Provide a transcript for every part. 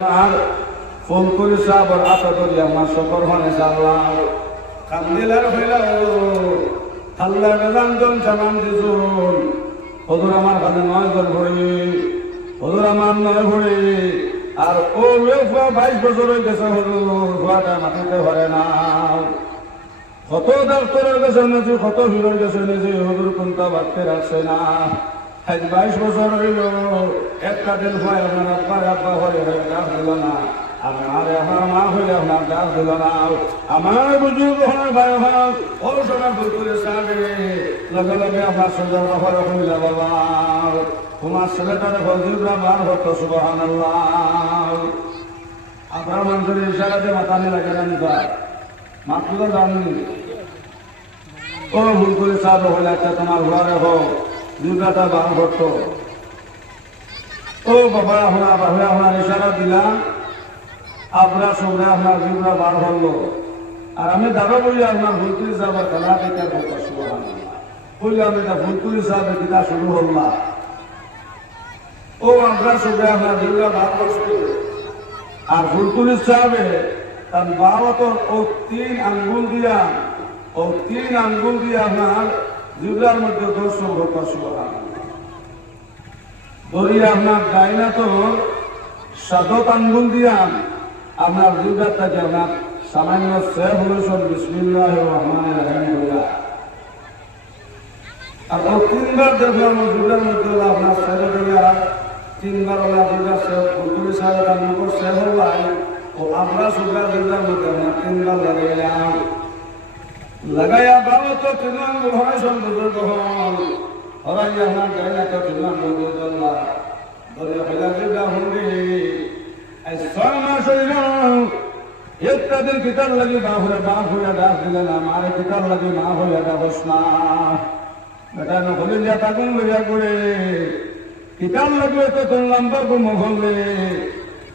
আর phone করে সাবর আতা দরিয়া মা সফর মানে সাল্লাম কান্দিলার হইলা আল্লাহ বেদান্তন সালাম দিছুন হজুর আমার কাছে 9 জন ভরি হজুর আমার 9 ভরি আর ও লোক 22 বছর হয়ে গেছে হজুর হওয়াটা মাটিতে ভরে না কত ডাক্তারের কাছে নেছি কত হিরোর কাছে নেছি হজুর কোনটা বাড়তে রাখছে না আজ 22 বছর হইল একটা দিন হয় আপনার আব্বার আব্বা হয়ে ডাক দিল না আমার আমার মা হইলে আপনার ডাক দিল না আমার বুজুর্গ হওয়ার ভাই হোক ও সময় ভুল করে সাবে লগে লগে আপনার সোজা বাবার হইলে বাবা তোমার ছেলেটারে হজুররা বার হতো সুবহানাল্লাহ আপনার মানুষের ইশারাতে মাথা নিয়ে লাগে না নিবা মাত্র জানি ও ভুল করে সাবে হইলে একটা তোমার ঘরে হোক দুর্গাটা বার করতো ও বাবা আপনার ইশারা দিলাম আপনার সঙ্গে আপনার দুর্গা বার হলো আর আমি দাদা বলি আপনার ভুলকুলি সাহেবের খেলা থেকে বলি আমি এটা ভুলকুলি সাহেবের কিতা শুরু হল্লা ও আপনার সঙ্গে আপনার দুর্গা বার করছে আর ভুলকুলি সাহেবে তার বারোতর ও 3 আঙ্গুল দিয়া আপনার দুর্গার মধ্যে দর্শন করতে ধরি আপনার ডাইনা তো 7 আঙ্গুল দিয়া আপনার দুর্গাটাকে আপনার সামান্য সেভ হয়েছেন বিসমিল্লাহির রহমানির রহিম আর ও 3বার দেখলাম দুর্গার মধ্যে আপনার সেভ হইয়া 3বার ওলা দুর্গা সেভ ভুলকুলি সাহেব তার মুখ সেভ হওয়াই ও আমরা সুগার দুর্গার মধ্যে আপনার 3বার লাগাইয়া বাবা তো 3 আঙ্গুল হয় সম্পর্ক হল হরাই আপনার ডাইনা তো 3 আঙ্গুল দল্লা ধরে হইলা দুর্গা হুন্ডি এই 6 মাস হইল একটা দিন কিতার লাগি বাপ হইয়া ডাক দিলেন আমার কিতার লাগি মা হইয়া ডাকস না বেটা নকলি যা তাগুন লইয়া করে কিতার লাগবে তো তোর লম্বা গুম হলে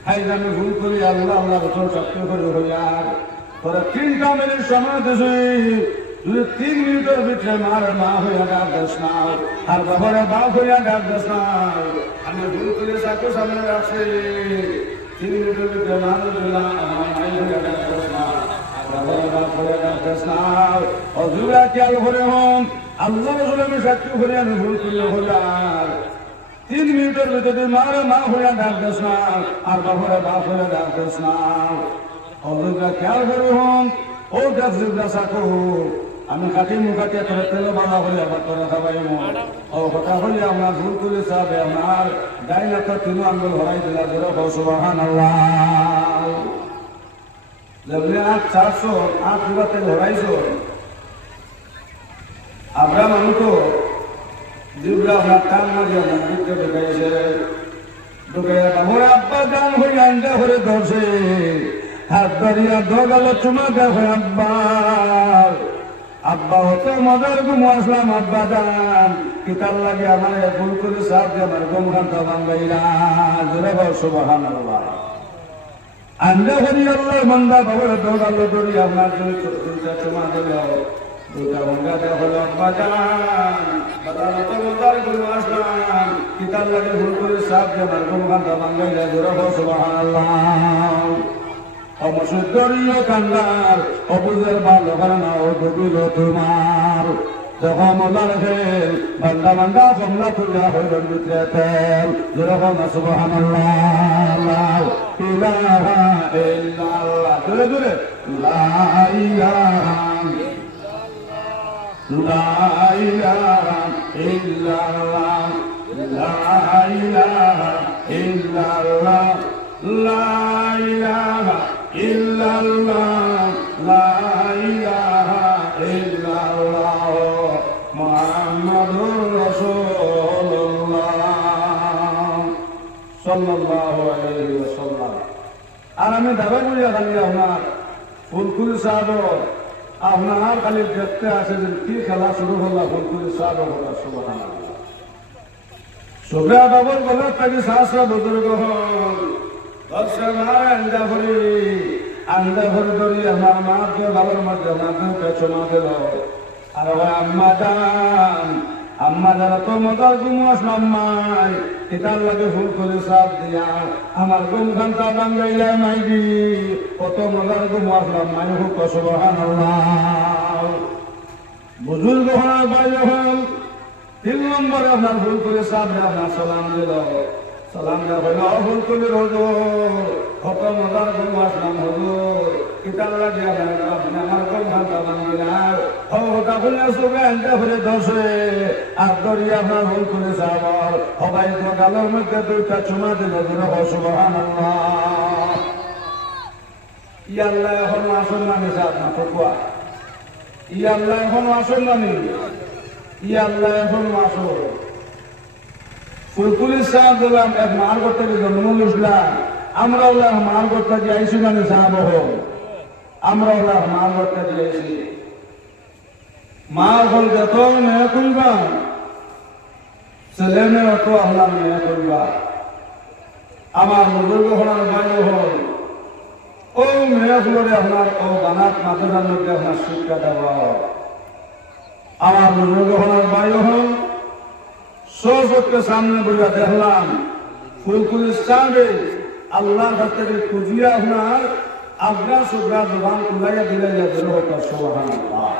হাই আমি ভুল করি আল্লাহ বছর সত্য করে হইয়ার তোরা 3টা মিনিট সময় দিছি তুই 3 মিনিটের ভিতরে মার মা হইয়া ডাক দিস না আর বাবারে বাপ হইয়া ডাক দিস না আমি ভুল করে সাকো সামনে রাখছি 3 মিনিটের ভিতরে মার দিলাম আমার মাই হইয়া ডাক দিস না আর বাবারে বাপ হইয়া ডাক দিস না অজুরা খেয়াল করে হন আল্লাহ রসুল আমি সাক্ষী করে আমি ভুল করলে হইয়ার 3 মিনিটের ভিতরে মারে মা হইয়া ডাক দিস না আর বাবারে বাপ হইয়া ডাক দিস না অজুরা খেয়াল করে হন ও গাছ সাকো আমি কাটি মুখাটি করে তেল বাধা হলে আবার তোরা খাবাই ও কথা হলে আপনার ভুল করে চাবে আপনার ডাইনা তো 3 আঙ্গুল হরাই দিলা ধরে সুবহানাল্লাহ যেমনি 400 বিঘা তেল হরাইছো আমরা মানুষ তো জিবরা আপনার টান মারি আপনার দিককে ঢুকাইছে ঢুকাইয়া বাবুর আব্বা গান হয়ে আন্ডা হয়ে ধরছে হাত ধরিয়া দোগালো চুমা দেখো আব্বা হতো মজার গুম আসলাম আব্বা দান কিতার লাগে আমার ভুল করে সাপ দিয়ে আমার গুম ঘন্টা বাঙ্গাইলা জোরে বল সুবহানাল্লাহ আন্দা হরি আল্লাহ বান্দা বাবার দোগালো দড়ি আপনার জন্য চোখটা চুমা দিল দুটা বঙ্গা দেখো আব্বা দান বাবা হতো মজার গুম আসলাম কিতার লাগে ভুল করে সাপ দিয়ে আমার গুম ঘন্টা বাঙ্গাইলা জোরে বল সুবহানাল্লাহ অমসুদরীয় কান্দার অবুজের ভালো কারণা ও ডুবিল তোমার যখন মোলার ফেল বান্দা বান্দা কমলা তুলিয়া হইল ভিতরে তেল যেরকম সুবহানাল্লাহ ইলাহা ইল্লাল্লাহ জোরে জোরে লা ইলাহা ইল্লাল্লাহ লা ইলাহা ইল্লাল্লাহ লা ইলাহা ইল্লাল্লাহ লা ইলাহা ইল্লাল্লাহ মুহাম্মাদুর রাসূলুল্লাহ সাল্লাল্লাহু আলাইহি ওয়াসাল্লাম আর আমি দাবা করিয়া খালি আপনার ফুলকুলি সাহেব আপনার খালি দেখতে আসে যে কি খেলা শুরু হল ফুলকুলি সাহেব কথা সুবহানাল্লাহ সুবরা বাবুর গলার থাকি সাহসরা বুজুর্গ হন আন্দা ভরে ধরি আমার মাকে বাবার মধ্যে মাকে পেছনা দিল আর আম্মা দান আম্মা যারা তো মজার ঘুম আসলাম মাই এটার লাগে ফুল করে সাপ দিয়া আমার ঘুম ঘন্টা বাঙ্গাইলা মাইবি কত মজার ঘুম আসলাম মাই হুক সুবহানাল্লাহ। বুজুর্গ হওয়ার বাইরে হল 3 নম্বরে আপনার ভুল করে সাপ দিয়ে আপনার সালাম দিল, সালাম দেওয়া হইল ভুল করে হুজুর কত মজার ঘুম আসলাম হুজুর এটার লাগে আপনি আমার ঘুম ঘন্টা বাঙ্গিলাম ওটা বলে আসবে আনটা ফিরে দশে আর দরিয়া আপনার ভুল করে সাবর সবাই তো গালের মধ্যে 2টা চুমা দিল সুবহানাল্লাহ। ইয়াল্লাহ এখন আসল না নিছে আপনার ফকুয়া, ইয়াল্লাহ এখন আসল না নি, ইয়াল্লাহ এখন আসল ফুলপুরি সাহেব দিলাম এক মার করতে জন্মল ইসলাম আমরা ওলা মার করতে যে আইসি মানে সাহাব আমরা ওলা মার করতে যে আইসি মা হল যত মেয়ে করবা ছেলে মেয়ে অত আল্লাহ মেয়ে করবা। আমার বুজুর্গ হওয়ার বায়ু হল ও মেয়ে গুলোরে আপনার ও বানাত মাথার মধ্যে আপনার শিক্ষা দেওয়া। আমার বুজুর্গ হওয়ার বায়ু হল সবকে সামনে বইয়া দেখলাম ফুলকুলি সামনে আল্লাহর হাত থেকে খুঁজিয়া আপনার আবরা সুবরা জবান খুলাইয়া দিলে সুবহানাল্লাহ।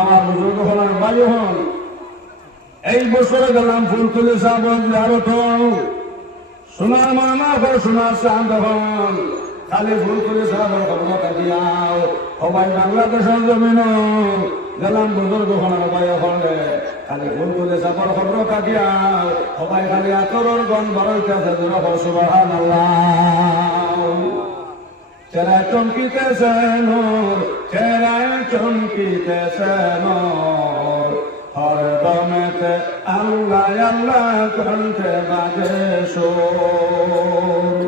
আমার বুজুর্গ হলার বায়ু হন এই বছরে গেলাম ফুলকুলি সাহেব জিয়ারত সোনার মানা করে সোনার চাঁদ হন খালি ফুলকুলি সাহেবের খবর কাটিয়াও সবাই বাংলাদেশের জমিন গেলাম বুজুর্গ হলার বায়ু হলে খালি ফুলকুলি সাহেবের খবর কাটিয়াও সবাই খালি আতরের গন বারোইতেছে সুবহানাল্লাহ। চেরায় চমকিতেছে নূর, চেরায় চমকিতেছে নূর, হরদমেতে আল্লাহ আল্লাহ কণ্ঠে বাজে সুর।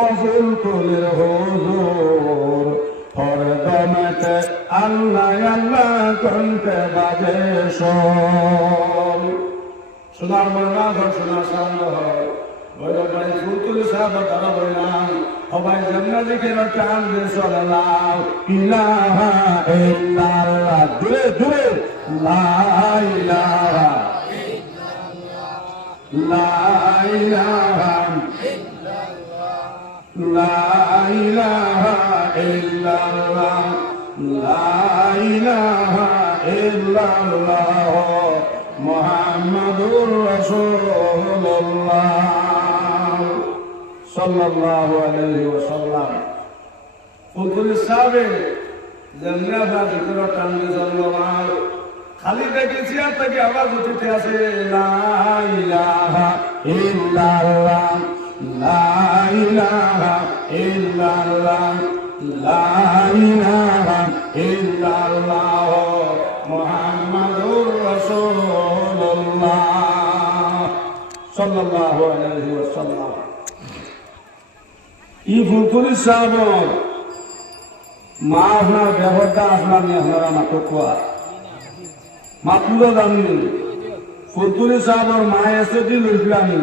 ও ফুলকুলির হুজুর হরদমেতে আল্লাহ আল্লাহ কণ্ঠে বাজে সুর। সোনার মরনা ঘর সোনার সামনে হয় ভাই ফুলকুলি সাহেব তারা বললাম সবাই জান্নাত জিকির টান দিয়ে সাল্লাল্লাহু ইলাহা ইল্লাল্লাহ জুড়ে জুড়ে লা ইলাহা ইল্লাল্লাহ লা ইলাহা ইল্লাল্লাহ লা ইলাহা ইল্লাল্লাহ লা ইলাহা ইল্লাল্লাহ মুহাম্মাদুর রাসূলুল্লাহ সাল্লাল্লাহু আলাইহি ওয়াসাল্লাম। ফুলকুলি সাহেব জান্নাত জিকির টান দিয়ে সাল্লাল্লাহু খালি দেখেছি আর তাকে আওয়াজ উঠতে আছে লা ইলাহা ইল্লাল্লাহ লা ইলাহা ইল্লাল্লাহ লা ইলাহা ইল্লাল্লাহ মুহাম্মাদুর রাসূলুল্লাহ সাল্লাল্লাহু আলাইহি ওয়াসাল্লাম। ই ফুলকুলি সাহেব মা আপনার ব্যবহারটা আসলাম আপনারা মাত্র কোয়া মাত্র জাননি ফুলকুলি সাহেবের মায় এসে দি লুসলানি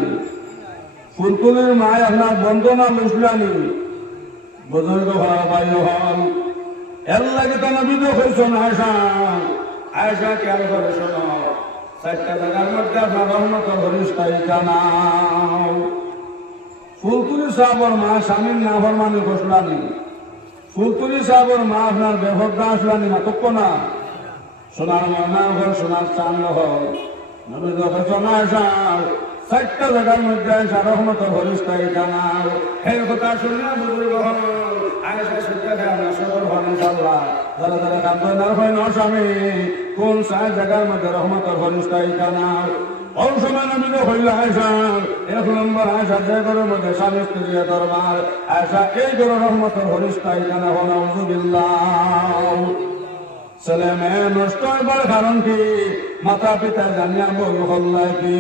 ফুলকুলির মায় আপনার বন্দনা লুসলানি বুজুর্গ হওয়া বাইর হল এর লাগে তো নবীদ হয়েছেন আয়সা আয়সা কেন করে শোনো 4টা জায়গার মধ্যে আপনার রহমত হরিষ্ঠাই জানাও। ফুলকুলি সাহেবের মা স্বামীর না ফরমানি ঘোষলানি ফুলকুলি সাহেবের মা আপনার ব্যবহারটা আসলানি মাতক্য না সোনার ময়না হল সোনার চাঁদ হল নবীদ হয়েছেন আয়সা 4টা জায়গার মধ্যে আয়সা রহমত হরিষ্ঠাই জানাও। এই কথা শুনে বুজুর্গ হল আয়সা শিক্ষা দেয় আমরা সদর হন ইনশাআল্লাহ যারা যারা কান্দে না হয় না স্বামী কোন 4 জায়গার মধ্যে রহমতের হরিষ্ঠাই জানাও। ওই সময় নবীদ হইল আয়সা 1 নম্বর আয়সা যে ঘরের মধ্যে স্বামী স্ত্রী দরবার আয়সা এই ঘরের রহমতের হরিষ্ঠাই জানাও। নাউযুবিল্লাহ। ছেলে মেয়ে নষ্ট হবার কারণ কি মাতা পিতা জানিয়া বই হল্লা কি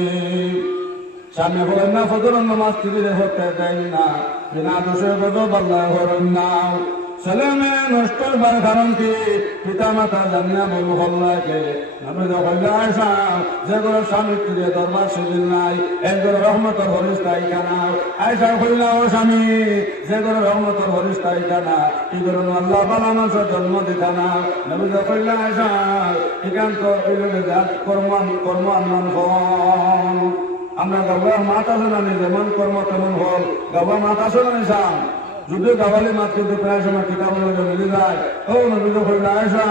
স্বামী বলেন না ফজর নামাজ স্ত্রীরে হতে দেয় না বিনা দোষে গজব আল্লাহ করেন না ছেলে মেয়ে নষ্ট হবার কারণ কি পিতা মাতা জানিয়া বলু হল্লাকে নবী কইলা আয়েশা যে ঘরে স্বামী স্ত্রী দরবার শিবির নাই এই ঘরে রহমতের হরিস্তাই কানা আয়েশা কইলা ও স্বামী যে ঘরে রহমতের হরিস্তাই কানা কি ঘরে আল্লাহ বালা মানুষের জন্ম দিতা না নবী কইলা আয়েশা একান্ত ওইভাবে কর্ম আনমান হন আমরা গাওয়া মাত আছে না যেমন কর্ম তেমন হল গাওয়া মাত আছে না নিশান যদিও গাওয়ালি মাত কিন্তু প্রায় সময় কিতাব মিলে যায় ও নবী কইলা আয়েশা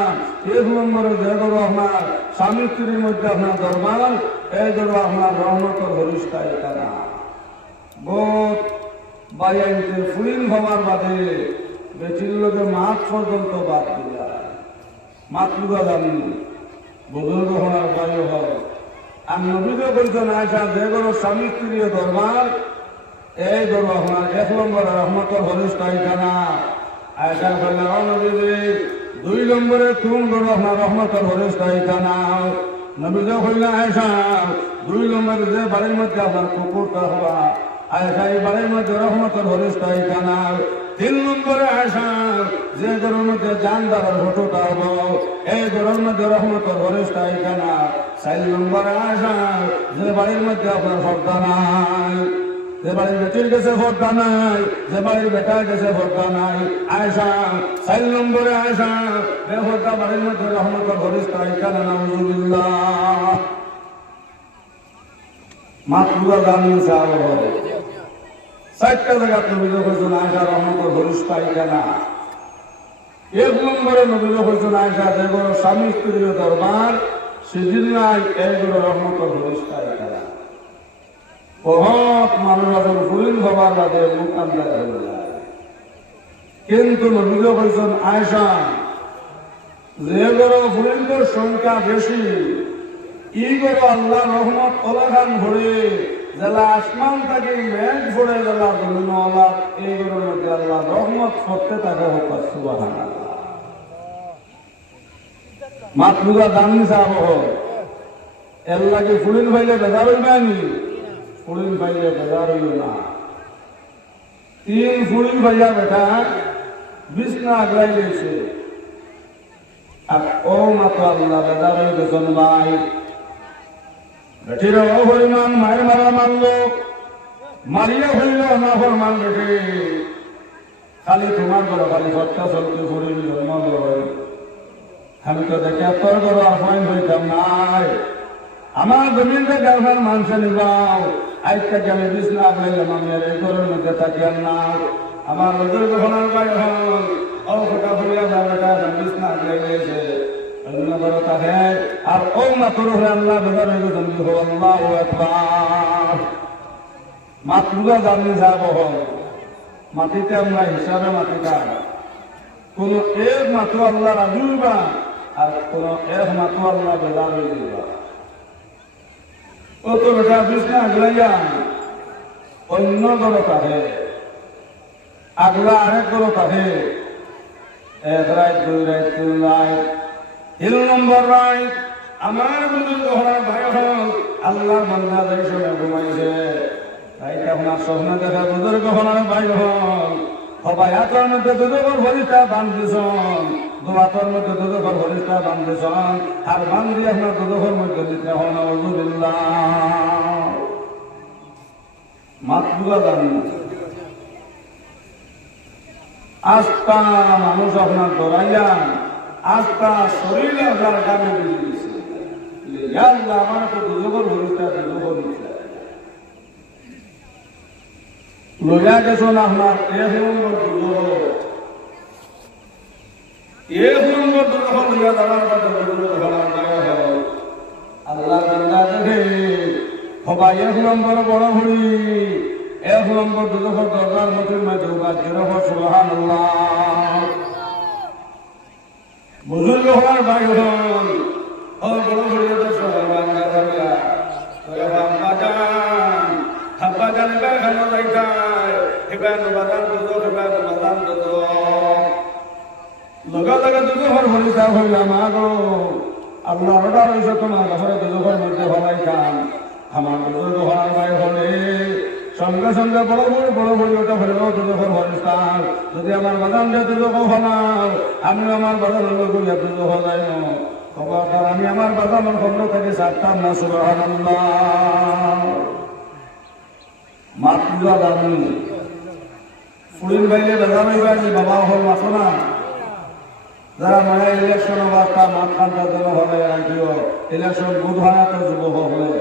এক নম্বরে যে করো আপনার স্বামী স্ত্রীর মধ্যে আপনার দরবার এই করো আপনার রহমতের হরিষ্ঠাই তারা বোধ বাইয়াইতে ফুলিন হওয়ার বাদে বেটির লোকে মাত পর্যন্ত বাদ দিয়া মাত লুকা জানি বুজুর্গ হওয়ার বায়ু হয় আর নবীকে বলছেন আয়েশা যে করো স্বামী স্ত্রীর দরবার এই করো আপনার এক নম্বরে রহমতের হরিষ্ঠাই তারা আয়েশা কইলা ও নবীজি দুই নম্বরে কোন করো আপনার রহমতের হরিষ্ঠাই তারা নবীজি কইলা আয়েশা দুই নম্বরে যে বাড়ির মধ্যে আপনার কুকুরটা হওয়া আয়েশা এই বাড়ির মধ্যে রহমতের হরিষ্ঠাই তারা তিন নম্বরে আয়েশা যে ঘরের মধ্যে জানদারের ফটোটা হবো এই ঘরের মধ্যে রহমতের হরিষ্ঠাই তারা চার নম্বরে আয়েশা যে বাড়ির মধ্যে আপনার পর্দা নাই যে বাড়ির বেটির কাছে পর্দা নাই যে বাড়ির বেটার কাছে পর্দা নাই আয়েশা চার নম্বরে আয়েশা বেপর্দা বাড়ির মধ্যে রহমতের হরিষ্ঠাই তারা নাউজুবিল্লাহ মাতৃকা জানিয়ে চাওয়া হবে চারটা জায়গা নবীজ হয়েছেন আয়েশা রহমতের হরিষ্ঠাই কেনা এক নম্বরে নবীজ হয়েছেন আয়েশা যে ঘর স্বামী স্ত্রীর দরবার সেদিন নাই এই ঘর রহমতের হরিষ্ঠাই কেনা বহুত মানুষ এখন ফুলিন হবার বাদে মুখান্দার হয়ে যায় কিন্তু নবীজ হয়েছেন আয়েশা যে ঘর ফুলিনদের সংখ্যা বেশি ই ঘর আল্লাহ রহমত ওলাখান ভরে যারা আসমান থেকে মেঘ ভরে যারা জমিন এই ঘরের মধ্যে আল্লাহ রহমত করতে থাকে হোক সুবহানাল্লাহ মাতৃকা জানি চাব এর লাগে ফুলিন ভাইলে বেজার হইবানি ফুলিন ভাইলে বেজার হইল না তিন ফুলিন ভাইয়া বেটা বিছনা আগলাই লেছে আর ও মাত্র আল্লাহ বেজার হয়ে গেছেন ভাই বেটির অপরিমাণ মায়ের মারা মারলো মারিয়া হইল না ফরমান বেটে খালি তোমার ঘরে খালি সত্তা চলতে ফুরিল জন্ম আমি তো দেখে তোর ঘরে অপয়েন্ট হইতাম নাই আমার জমিন থেকে আপনার মানুষে নিবাও আজ থেকে আমি বিছনা আগলাইলাম আমি আর এই ঘরের মধ্যে থাকি আর না আমার লোকের যখন বাইরে হল অফটা ফুরিয়া বেটা বিছনা আগলাই গেছে আর ও মাত্র আল্লাহ বেজার হয়ে গেছেন আল্লাহু আকবার মাতৃকা জানি যাব মাটিতে আমরা হিসাবে মাটিটা কোন এক মাত্র আল্লাহ রাজুবা আর কোন এক মাত্র আল্লাহ বেজার হয়ে যাবা ও তো বেটা বিছনা আগলাইয়া অন্য গরো কাহে আগলা আরেক গরো কাহে এক রাত দুই রাত তিন রাত তিন নম্বর রাত আমার বুজুর্গ হওয়ার ভাই হল আল্লাহর বান্দা যাই সময় ঘুমাইছে রাইতে আপনার স্বপ্ন দেখা বুজুর্গ হওয়ার ভাই হল সবাই হাতের মধ্যে দুজোর হরিষ্ঠা বান্ধিছন দোয়াতর মধ্যে দুজোর হরিষ্ঠা বান্ধিছন আর বান্ধি আপনার দুজোর মধ্যে দিতে হন আউযুবিল্লাহ মাতৃকা জানি আস্থা মানুষ আপনার দৌড়াইয়া আস্থা শরীরে আপনার কামে বেরিয়ে দিয়েছে আল্লাহ আমার তো দুজোর হরিষ্ঠা দুজোর লইয়া গেছেন আপনার এক নম্বর দুজোর লইয়া যাওয়ার কথা আল্লাহ বান্দা দেখে সবাই এক নম্বর বড় হরি এক নম্বর দুজোর দরকার মধ্যে সুবহানাল্লাহ বুজুর্গ হওয়ার ভাই হল ও বড় হরিয়া হাব্বা জানে খানো যাইতায় এবার বাদান দুজো এবার বাদান দুজো লগা লগা দুজো হর হরিতা হইলাম আগো আল্লাহ অর্ডার হয়েছে তোমার ঘরে দুজোর মধ্যে হলাইতাম আমার বুজুর্গ হওয়ার ভাই হলে সঙ্গে সঙ্গে বড় বড় ওটা হলেও দুজোর হরিস্তান যদি আমার বাদাম দিয়ে দুজক হলাম আমি আমার বাদামের লোক দুজক হলাই খবরদার আমি আমার বাদামের খবর থেকে ছাড়তাম না। সুবহানাল্লাহ। মাতৃজা দামি ফুরিন বাইলে বেদামি বাড়ি বাবা হল মাথো না যারা নয়া ইলেকশন অবস্থা মাঠ খান্তার জন্য হবে রাজ্য ইলেকশন বুধ হয় তো যুবক হলে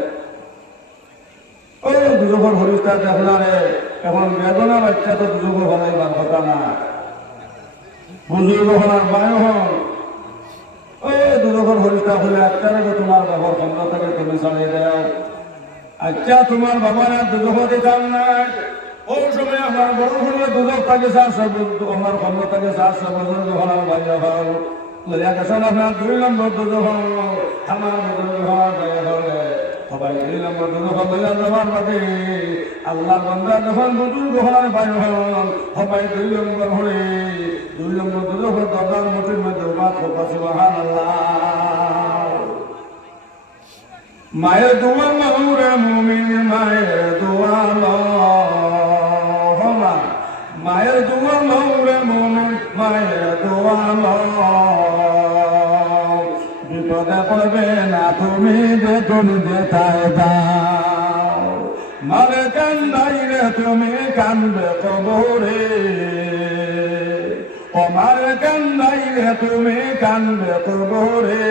ওই দুজকর হরিষ্ঠা দেখলারে এখন বেদনা বাচ্চা তো দুজকর হলাইবার কথা না। বুজুর্গ হলার বায়ু হল ওই দুজকর হরিষ্ঠা হলে একটারে তোমার বাবার ক্ষমতা থেকে তুমি চালিয়ে দেও। আচ্ছা তোমার বাবার দুজক দিতাম না ওই সময় আমার বড় হলে দুজক থাকে আমার ক্ষমতা থেকে 400 বছর হলার বাইরে হল গেছেন আপনার 2 নম্বর দুজক আমার হলে সবাই 2 নম্বর দুজক লইয়া যাবার বাদে আল্লাহর বান্দা যখন বুজুর্গ হলার বাইরে হল সবাই 2 নম্বর হলে 2 নম্বর দুজক দরজার মুঠির মধ্যে বাদ হোকা সুবহানাল্লাহ। মায়ের দোয়া লরে মুমিন মায়ের দোয়া লমা মায়ের দোয়া লরে মুমিন মায়ের দোয়া ল বিপদে পড়বে না তুমি বেতন দেতায় দাও মারে কান্দাইলে তুমি কানবে কবরে ও মারে কান্দাইলে তুমি কানবে কবরে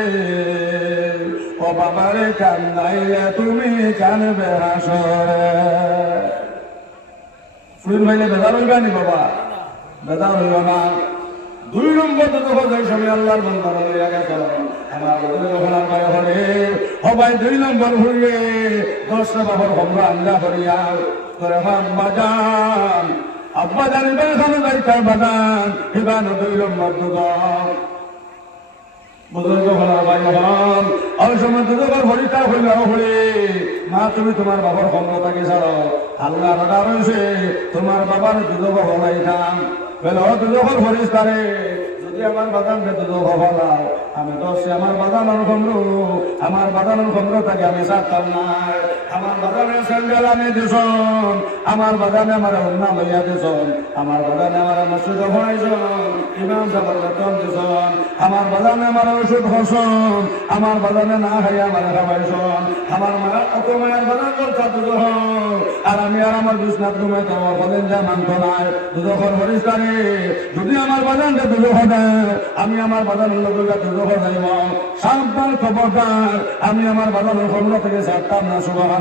ও বাবারে কান্দাইলে তুমি কানবে হাসরে। ফুল ভাইলে বেদার হইবা নি বাবা বেদার হইব না। 2 নম্বর যখন যাই সময় আল্লাহর বান্দা লইয়া গেছে আমার যখন বাইরে হলে সবাই 2 নম্বর হইয়ে 10টা বাবার হমরা আন্দা করিয়া করে বাজান আব্বা জানিবে এখানে যাইতার বাজান এবার 2 নম্বর দুজন বুজুর্গ হলার বাইরে হন ওই সময় দুজকের হরিতা হইলা হলে মা তুমি তোমার বাবার ক্ষমতাকে ছাড়ো আল্লাহ রাডা রয়েছে তোমার বাবার দুজক হলাইতাম বলে ও দুজকের হরিস তারে যদি আমার বাদামকে দুজক হলাও আমি তো আমার বাদামের খমরু আমার বাদামের খমরতাকে আমি ছাড়তাম না। আমার বাদামের স্যান্ডেল আনি দিছন আমার বাদামে আমার অন্য লইয়া দিছন আমার বাদামে আমার মসজিদ হইছন ইমাম সাহেবের বেতন দিছন আমার বাদামে আমার ওষুধ হসন আমার বাদামে না খাইয়া আমার খাওয়াইছন আমার মায়ের অত মায়ের বাদাম করতা দুজক আর আমি আর আমার বিশ্বনাথ ঘুমাইতে আমার বলেন যা মানত নাই দুজকর হরিস্তারে যদি আমার বাদামকে দুজক দেয় আমি আমার বাদামের লোক দুজক যাইব সাবধান খবরদার আমি আমার বাদামের খবর থেকে ছাড়তাম না। সুবহানাল্লাহ।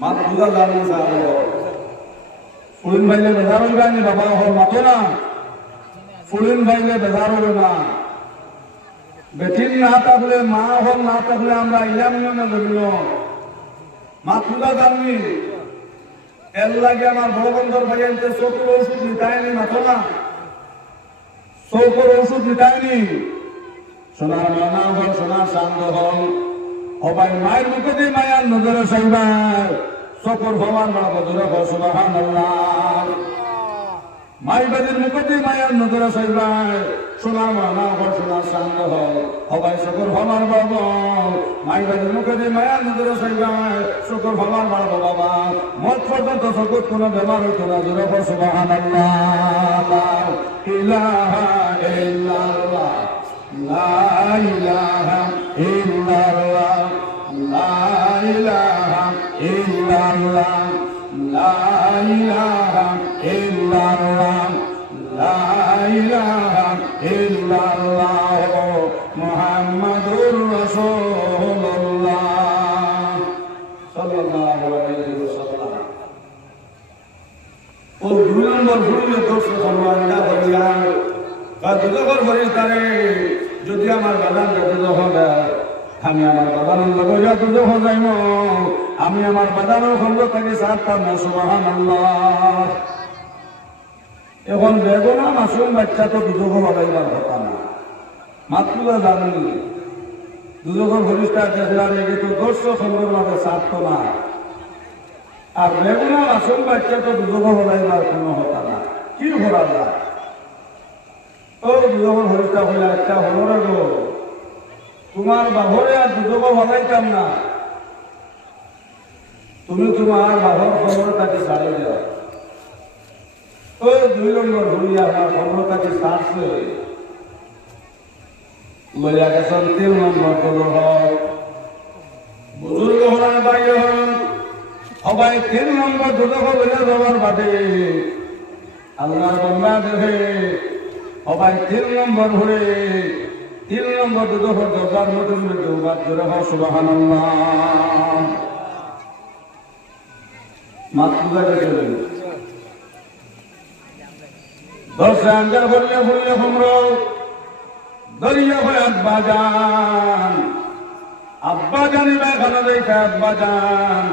মাত বুঝা জানি ফুলিন ভাইলে বেজার হইবা নি বাবা হল মাতো না ফুলিন ভাইলে বেজার হইবে না বেটিন না থাকলে মা হল না থাকলে আমরা ইলাম না জমিল মাত বুঝা জানি এর লাগে আমার বড় বন্ধুর ভাই আনতে চোখের ওষুধ নিতায়নি মাতো না চৌকর ওষুধ নিতায়নি সোনার মানা হল সোনার চান্দ হল সবাই মায়ের মুখে দিয়ে মায়ার নজরে চাইবার চকর ভগবান বড় বদরে সুবহানাল্লাহ। মাই বাড়ির মুখে দিয়ে মায়ার নজরে চাইবার সোনার মানা হল সোনার চান্দ হল সবাই চকর ভগবান বড় মাই বাড়ির মুখে দিয়ে মায়ার নজরে চাইবার চকর ভগবান বড় বাবা মত পর্যন্ত চকুর কোনো বেমার হইতো না জোরে সুবহানাল্লাহ। ইলাহা ইল্লাল্লাহ লা ইলাহা ইল্লাল্লাহ লা ইলাহা ইল্লাল্লাহ লা ইলাহা ইল্লাল্লাহ লা ইলাহা ইল্লাল্লাহ মুহাম্মাদুর রাসূলুল্লাহ সাল্লাল্লাহু আলাইহি ওয়াসাল্লাম। ও 2 নম্বর ভুলে দোষ সম্মানটা করিয়া বা দুজকর ফরিস্তারে যদি আমার বাদাম দুজক দেয় আমি আমার বাদামের লগইয়া দুজক যাইব আমি আমার বাদামের খন্ড থেকে ছাড়তাম না। সুবহানাল্লাহ। এখন বেগুনা মাসুম বাচ্চা তো দুজক বাগাইবার কথা না মাত্র জানি দুজকর ফরিস্তার দেখলার এগে তো 200 খন্ডের মাঝে ছাড়তো না আর বেগুনা মাসুম বাচ্চা তো দুজক বাগাইবার কোনো কথা না কি করা যায়। ও দুজকর হরিষ্ঠা হইলে একটা হলো রে গো তোমার বাবরে আর দুজক হলাইতাম না তুমি তোমার বাবার খবর তাকে ছাড়িয়ে দাও ও 2 নম্বর হইয়া আমার ক্ষমতাকে ছাড়ছে লইয়া গেছেন 3 নম্বর দোজখ বুজুর্গ হন ভাই হন সবাই 3 নম্বর দোজখ লইয়া যাওয়ার বাদে আল্লাহর বান্দা দেখে সবাই 3 নম্বর ঘুরে 3 নম্বর দোজখ দরজার মধ্যে দৌড়াত করে সুবহানাল্লাহ মাত পূজা গেছে দর্শে আঞ্জার বললে বললে তোমরা দরিয়া হয় আব্বা জানি ভাই খানা দেখা আব্বা জান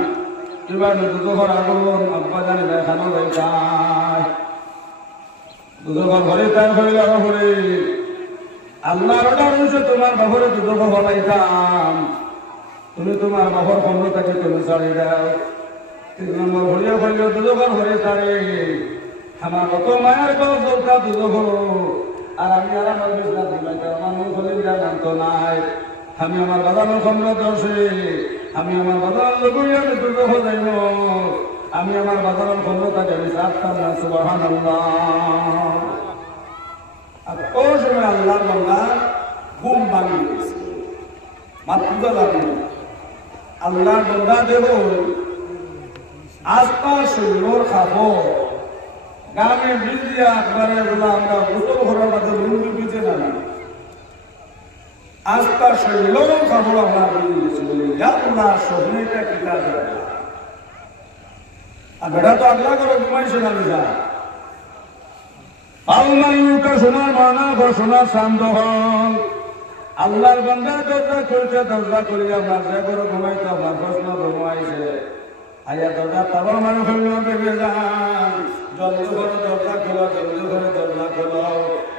এবার দুধর আগুন আব্বা জানি ভাই খানা দেখা দুধর ঘরে তাই হয়ে গেল ঘরে আল্লাহর অর্ডার হয়েছে তোমার বাবরে দুধর হলাইতাম তুমি তোমার বাবর ক্ষমতাকে তুমি ছাড়ি দাও 3 নম্বর হইয়া হইল দুধর ঘরে ছাড়ে আমার কত মায়ের কথা দুধর আর আমি আর আমার বিজনেস দিলাইতে আমার মন খলিল জানতো নাই আমি আমার বাজানোর ক্ষমতা দোষে আমি আমার বাজার লগই আমি দুর্গ যাইব আমি আমার বাজানোর ক্ষমতাকে আমি ছাড়তাম না সুবহানাল্লাহ আর ওই সময় আল্লাহর বান্দা ঘুম ভাঙি গেছে মাত্র লাগে আল্লাহর বান্দা দেব আস্তা শরীর খাবো গ্রামে বীজ দিয়া একবারে বলে আমরা গোসল ঘরের মধ্যে লুঙ্গি বিজে না আস্তা শরীর খাবো আমরা বীজ বলি আল্লাহ শরীরটা কিনা দেবে আর বেটা তো আগলা করে ঘুমাইছে না যা আল্লাহর সোনার মানা বা সোনার শান্ত হন আল্লাহর বান্দা দরজা খুলছে দরজা করিয়া আমরা যে করে ঘুমাইতো আমার প্রশ্ন ঘুমাইছে আয়া দরজা তাবার মানে হইল ভেবে যান জলদি করে দরজা খোলো জলদি করে দরজা খোলো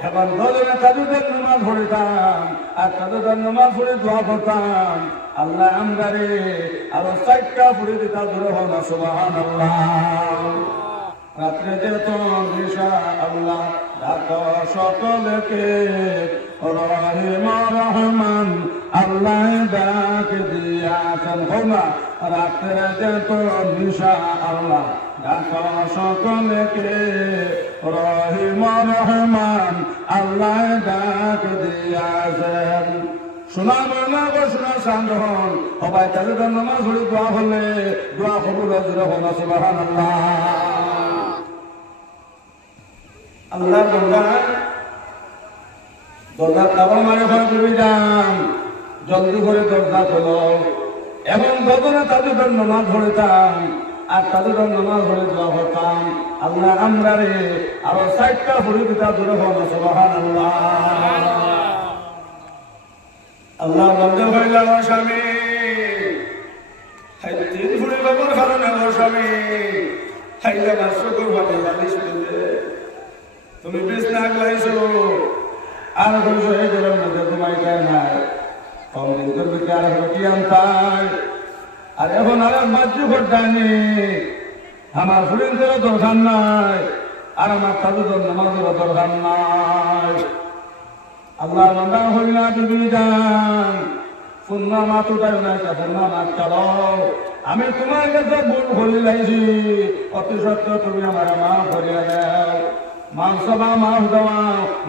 এখন দলের তাদের নামাজ পড়িতাম আর তাদের নামাজ পড়ে দোয়া করতাম আল্লাহ আমদারে আরো 4টা পড়ে দিতা ধরে হন সুবহানাল্লাহ রাত্রে যেত নিশা আল্লাহ ডাকো সকলকে রহিম রহমান আল্লাহ ডাক দিয়াছেন হোমা রাত্রে যেত নিশা আল্লাহ ডাকো সকলকে রহিম রহমান আল্লাহ ডাক দিয়াছেন শোনা বলা গো শোনা শান্ত হন সবাই তাদের নামাজ পড়ে দোয়া হলে দোয়া কবুল হজরে হন সুবহানাল্লাহ আল্লাহ বান্দা দরজা তাবার মানে ঘর ডুবে যান জলদি করে দরজা খোলো এবং দরজা তাদের নামাজ পড়িতাম আর তাদের নামাজ পড়ে দোয়া করতাম আল্লাহ আমরা রে আরো 4টা পড়ে দিতা দূরে হন সুবহানাল্লাহ আল্লাহ বন্ধ হইল স্বামী 3 ফুড়ি বাবার কারণে স্বামী হাইলা মাসুকুর ভাবে বালিশ দিতে তুমি বিছনা গাইছো আর কইছো এই গরম মধ্যে ঘুমাই যায় না কম দিন করবে কি আর রুটি আনতাই আর এখন আর মাঝে ঘটানি আমার ফুরিনদের দরকার নাই আর আমার তাদের নামাজের দরকার নাই আল্লাহ বান্দা হইলা দিবি যান সুন্নাহ মাতু তাই না সুন্নাহ মাত চালাও আমি তোমার কাছে ভুল করে লাইছি অতি সত্য তুমি আমার মাফ করিয়া দাও মানসবা মাফ দেওয়া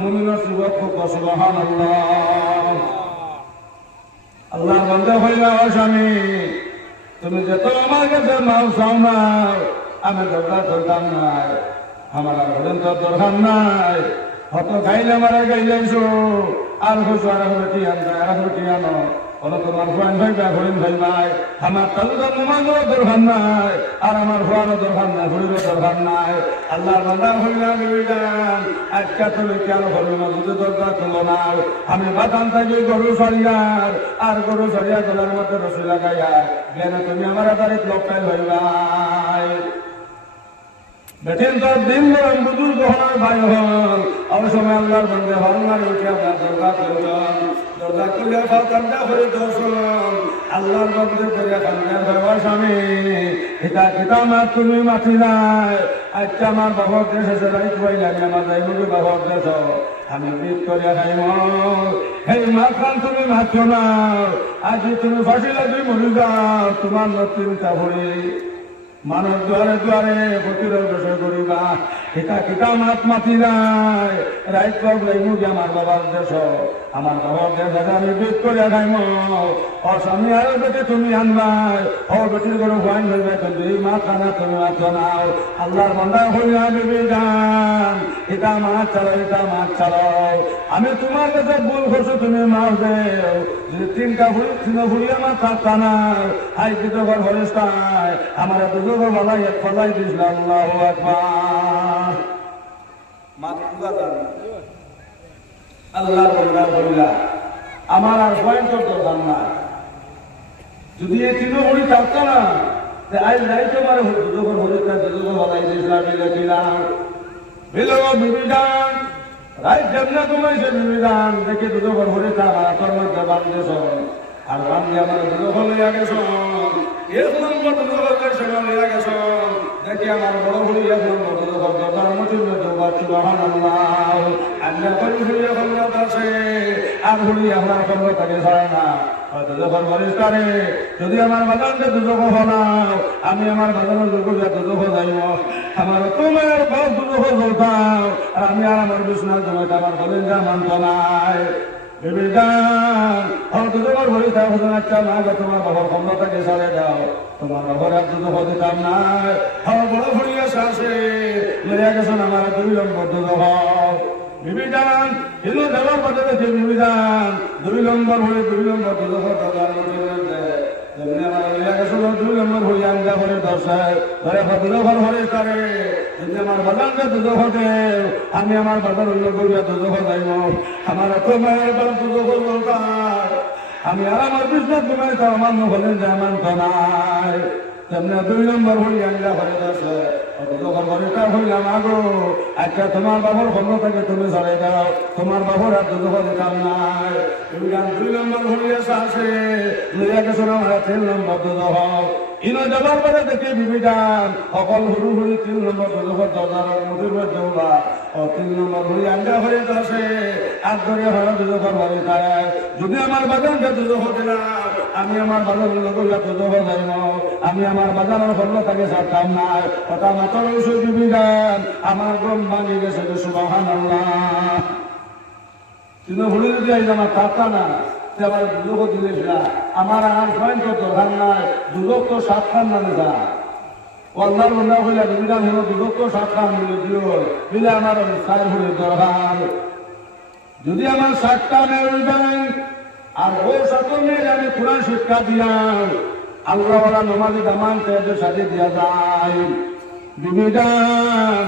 মুমিনের সুবত সুবহানাল্লাহ আল্লাহ বান্দা হইলা স্বামী তুমি যত আমার কাছে মাফ চাও না আমি দরজা করতাম না আমার আর দরকার নাই হত খাইলে মারা গাইলাইছো আর হইছো আর রুটি আনতে আর রুটি আনো বলো তোমার ফুয়ান ভাই বা হরিণ ভাই নাই আমার তালুদার নামাজেরও দরকার নাই আর আমার ফুয়ারও দরকার নাই হরিরও দরকার নাই আল্লাহর বান্দা হইলাম বিবিধান আজকে তুমি কেন হরিণ মাঝে দরজা খুলো না আমি বাদাম থাকি গরু সরিয়ার আর গরু সরিয়া গলার মধ্যে রসি লাগাইয়া কেন তুমি আমার তারিখ লোকাল হইবাই বেঠিন তোর দিন গরম বুজুর্গ হওয়ার ভাই হল অবশ্য আল্লাহর বন্ধে হরমার উঠে আপনার দরজা করলাম দরজা খুলিয়া ফাতামটা করে দর্শন আল্লাহর বন্ধে করিয়া কান্দার বাবা স্বামী এটা কিতামার তুমি মাতি নাই আজকে আমার বাবার দেশ আছে রাইত ভাই লাগে আমার যাই মুখে বাবার দেশ আমি বিট করিয়া খাইম এই মাখান তুমি মাছো না আজ তুমি ফাঁসি লাগি মরি যাও তোমার নতুন চাভরি মানুষ দুয়ারে দুয়ারে প্রতিরোধ করিবা কিতা কিতা মাত মাতি নাই রাইত লাইমু যে আমার বাবার দেশ আমার বাবার দেশ আমি বিট করে খাইম ও স্বামী আর বেটি তুমি আনবাই ও বেটির করে হুয়াইন হইবে কিন্তু এই মা খানা তুমি মাত্র নাও আল্লাহর বান্দা হইয়া বিবি গান এটা মাছ চালাও এটা মাছ চালাও আমি তোমার কাছে ভুল করছো তুমি মাছ দেও যে তিনটা ভুলি আমার থাকতা না আই দুজোর হরিস্তায় আমার দুজোর বলাই এক ফলাই দিস আল্লাহু আকবার আল্লাহর বান্দা হইলা আমার আর পয়েন্ট দরকার না যদি এই তিন ভরি থাকতো না আই নাই তোমার দুজোর হরিস্তা দুজোর বলাই দিস দিলাম বিলব বিবিধান রাই যেমনা তোমায় সে বিবিধান দেখে দুজোর হরিস্তা আমার তোর মধ্যে বান্ধেছ আর বান্ধে আমার দুজোর লইয়া গেছ এক নম্বর দুজোর লইয়া গেছ দেখি আমার বড় ভরি এক নম্বর দুজোর দরকার মতির মধ্যে সুবহানাল্লাহ আল্লাহ কই হইয়া বললা আছে আর ভরি আমার কবর থেকে ছাড়ে না হয়তো যখন বলিস্তারে যদি আমার বাগানকে দুজোর হলাও আমি আমার বাগানের দুজোর দুজোর যাইব আমার তোমার বড় দুজোর জ্বলতাম আর আমি আর আমার বিছনার জমাইতে আমার বলেন যা মানত নাই বিবিধান দুজোর ভরি থাকা হতো একটা না তোমার বাবার ক্ষমতাকে ছাড়ে দাও তোমার বাবার এক দুজোর দিতাম না আমার বড় ভরি আছে লইয়া গেছেন আমার 2 নম্বর দুজোর বিবিধান হিন্দু দেওয়ার পথে দেখে বিবিধান 2 নম্বর হয়ে 2 নম্বর দুজোর দরকার তেমনি আমার লইয়া গেছিল 2 নম্বর হয়ে আঞ্জা করে দর্শায় ধরে দুজোর হরে তারে যদি আমার বাগানকে দুজোর দেও আমি আমার বাজার অন্য করিয়া দুজোর যাইব আমার তোমার দুজোর দরকার আমি আর আমার বিষ্ণু তোমার তো আমার হলেন যে আমার তো নাই তেমনি 2 নম্বর হয়ে আঞ্জা করে দর্শায় যখন বলিটা হইলাম আগো আচ্ছা তোমার বাবুর ক্ষমতাকে তুমি ছাড়াই দাও তোমার বাবুর আর দুজোর দিতাম নাই 2 নম্বর হইয়াছে আছে লইয়া গেছো আমার 3 নম্বর দুজোর ইনো যাবার পরে দেখি বিবিধান অকল হুড়ু হুড়ি 3 নম্বর দুজোর দরজার মুঠির মধ্যে উলা ও 3 নম্বর হই আঞ্জা হয়ে যাচ্ছে আর ধরে হয় দুজোর বাড়ি তারা যদি আমার বাগানকে দুজোর দিলাম আমি আমার বাজার লোকগুলা দুজোর যাইব আমি আমার বাজারের ক্ষমতাকে ছাড়তাম না কথা মাত্র বিবিধান আমার গম ভাঙি গেছে সুবহানাল্লাহ তিনি ভুলে যদি আইজ আমার থাকতা না সে আমার দুজোর দিলে আমার আর পয়েন্ট দরকার নাই দুজোর তো 7 খান মানে যা আল্লাহর বান্দা হইলা বিবিধান হলো দুজোর তো 7 খান মিলে দিও মিলে আমার 4 ভুলের দরকার যদি আমার 7টা মেয়ে দেন আর ও 7 মেয়ে আমি কোরআন শিক্ষা দিলাম আল্লাহওয়ালা নমাজি দামান তেজের সাথে দিয়া যায় বিবিধান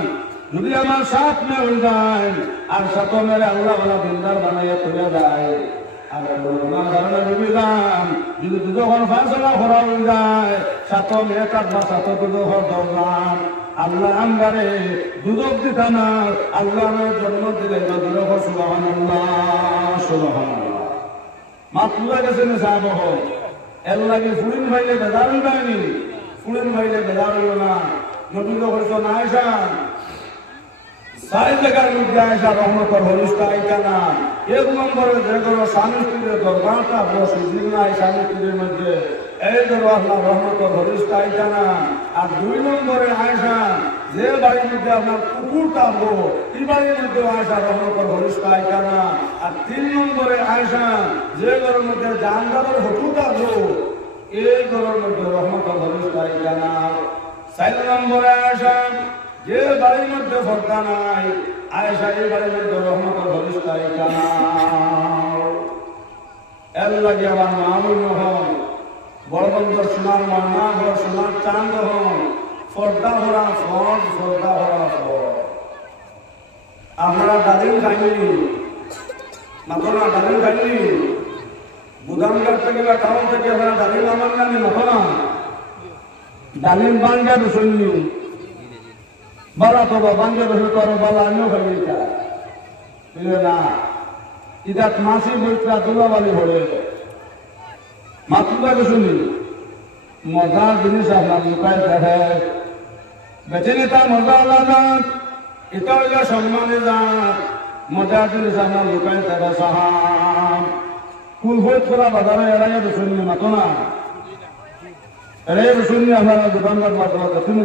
যদি আমার 7 মেয়ে হয়ে যায় আর 7 মেয়ে আল্লাহওয়ালা দিনদার বানাইয়া তুলে যায় আর ওনার ধারণা বিবিধান যদি দুজোর ফাঁসলা করা হয়ে যায় 7 মেয়ে কাটবা 7 দুজোর দরদান আল্লাহ আমগারে দুজোর দিতা না আল্লাহর জন্ম দিলে দুজোর সুবহানাল্লাহ সুবহানাল্লাহ মাতুলা গেছে না সাহেব এর লাগে ফুরিন ভাইলে বেজার হইবানি ফুরিন ভাইলে বেজার হইল না নবী তো হইতো না আয়সা 4 জায়গার মধ্যে আয়সা রহমতের হরিস্তা আইতা না 1 নম্বরে যে কোনো স্বামী স্ত্রীর দরবারটা বসে জিগনা স্বামী স্ত্রীর মধ্যে এই ধরো আপনার রহমতের হরিস্তা আইতা না আর 2 নম্বরে আয়সা যে বাড়ির মধ্যে আপনার কুকুর থাকবো এই বাড়ির মধ্যে আয়সা রহমতের হরিস্তা আইতা না আর 3 নম্বরে আয়সা যে ঘরের মধ্যে জানদারের হটু থাকবো এই ঘরের মধ্যে রহমতের হরিস্তা আইতা না 4 নম্বরে আয়সা যে বাড়ির মধ্যে ফর্দা নাই আয়সা এই বাড়ির মধ্যে রহমতের হরিস্তা আইতা না এর লাগে আমার মামুন হন বড়বন্দর সোনার মানা ঘর সোনার চাঁদ হন ফর্দা ভরা ফর্দ ফর্দা ভরা ফর্দ আমরা ডালিম খাইনি মাথনা ডালিম খাইনি বুদামঘাট থেকে বা টাউন থেকে আমরা ডালিম আমার নামি মাথনা ডালিম বাঙ্গা শুননি বালা তো বাঙ্গা বসে করো বালা আমিও খাইনি বুঝলে না ইদাত মাসি বইটা দুলাবালি ভরে মাতৃকাকে শুনি মজার জিনিস আপনার লুকায় দেখে বেঁচে নেতা মজা আলাদা এটা হইলে সম্মানে যান মজার জিনিস আপনার লুকায় দেখে সাহাম ফুল হইত করা বাজারে এড়াইয়া শুনি মাতো না এড়াইয়া শুনি আপনারা দোকানদার মাত্র তুমি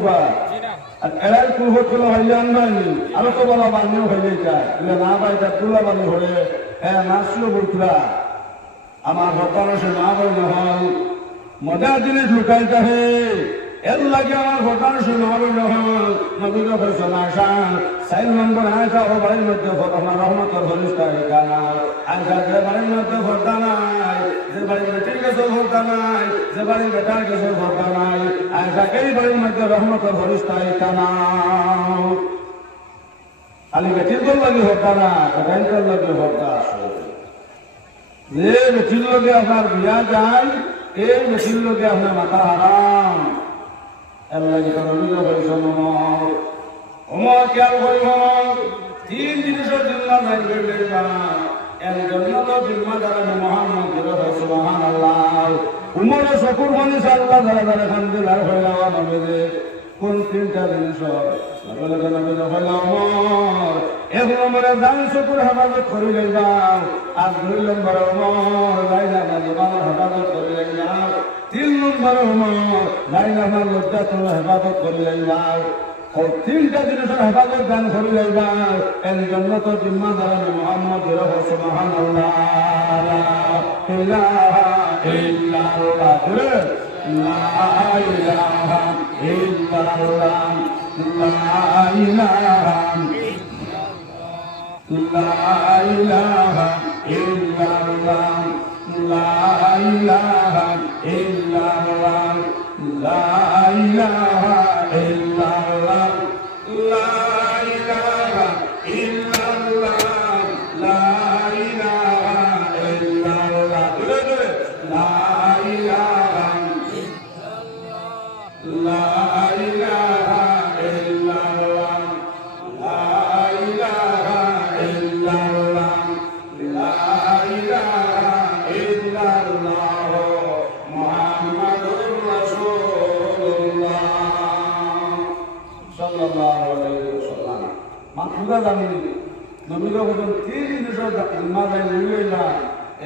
আর এরাই কুলহর তুলো হইয়ান হয়নি আরো তো বলা বানিও হইলে যায় না ভাই তার তুলা বানি হলে হ্যাঁ নাচলো বলতুরা আমার বর্তমানে সে না বই নহল মজার জিনিস লুকাইতে হে এর লাগে আমার বর্তমানে সে না বই নহল নবীর ঘোষণা আসান 4 নম্বর আয়সা ও বাড়ির মধ্যে আমার রহমতের হরিষ্ঠা গানা আয়সা যে বাড়ির মধ্যে ভর্তা নাই যে বাড়ির বেটির কাছে ভর্তা নাই যে বাড়ির বেটার কাছে ভর্তা নাই আয়সা এই বাড়ির মধ্যে রহমতের হরিষ্ঠা গানা খালি বেটির তোর লাগে ভর্তা না বেটাইর লাগে ভর্তা আসে যে বেটির লোকে আপনার বিয়া যায় এই বেটির লোকে আপনার মাথা হারাম এর লাগে তো রবিজ হয়েছেন ওমর খেয়াল করিব 3 জিনিসের জন্য এর জন্য তো জিম্মা দ্বারা মোহাম্মদ সুবহানাল্লাহ উমরে শকুর মনি আল্লাহ দ্বারা দ্বারা খান্দিলার হয়ে যাওয়া নবীরে কোন 3টা জিনিস এক নম্বরে দান শকুর হেফাজত করি যাইবাম আর 2 নম্বরে ওমর লাইলা জবানের হেফাজত করি যাইবাম 3 নম্বরে ওমর লাইলা লজ্জা তোর হেফাজত করি যাইবাম ও 3টা জিনিসের হেফাজত দান করি যাইবাম এর জন্য তো জিম্মা দ্বারা মোহাম্মদ সুবহানাল্লাহ লা ইলাহা ইল্লাল্লাহ লা ইলাহা ইল্লাল্লাহ লা ইলাহা ইল্লাল্লাহ লা ইলাহা ইল্লাল্লাহ লা ইলাহা ইল্লাল্লাহ লা ইলাহা ইল্লাল্লাহ লা ইলাহা ইল্লাল্লাহ লা ইলাহা লা ইলাহা ইল্লাল্লাহ লা ইলাহা ইল্লাল্লাহ লা ইলাহা ইল্লাল্লাহ মুহাম্মাদুর রাসূলুল্লাহ সাল্লাল্লাহু আলাইহি ওয়াসাল্লাম মাথুরা জানি নবীর বলেন 3 জিনিসের জিম্মা দায় লইলা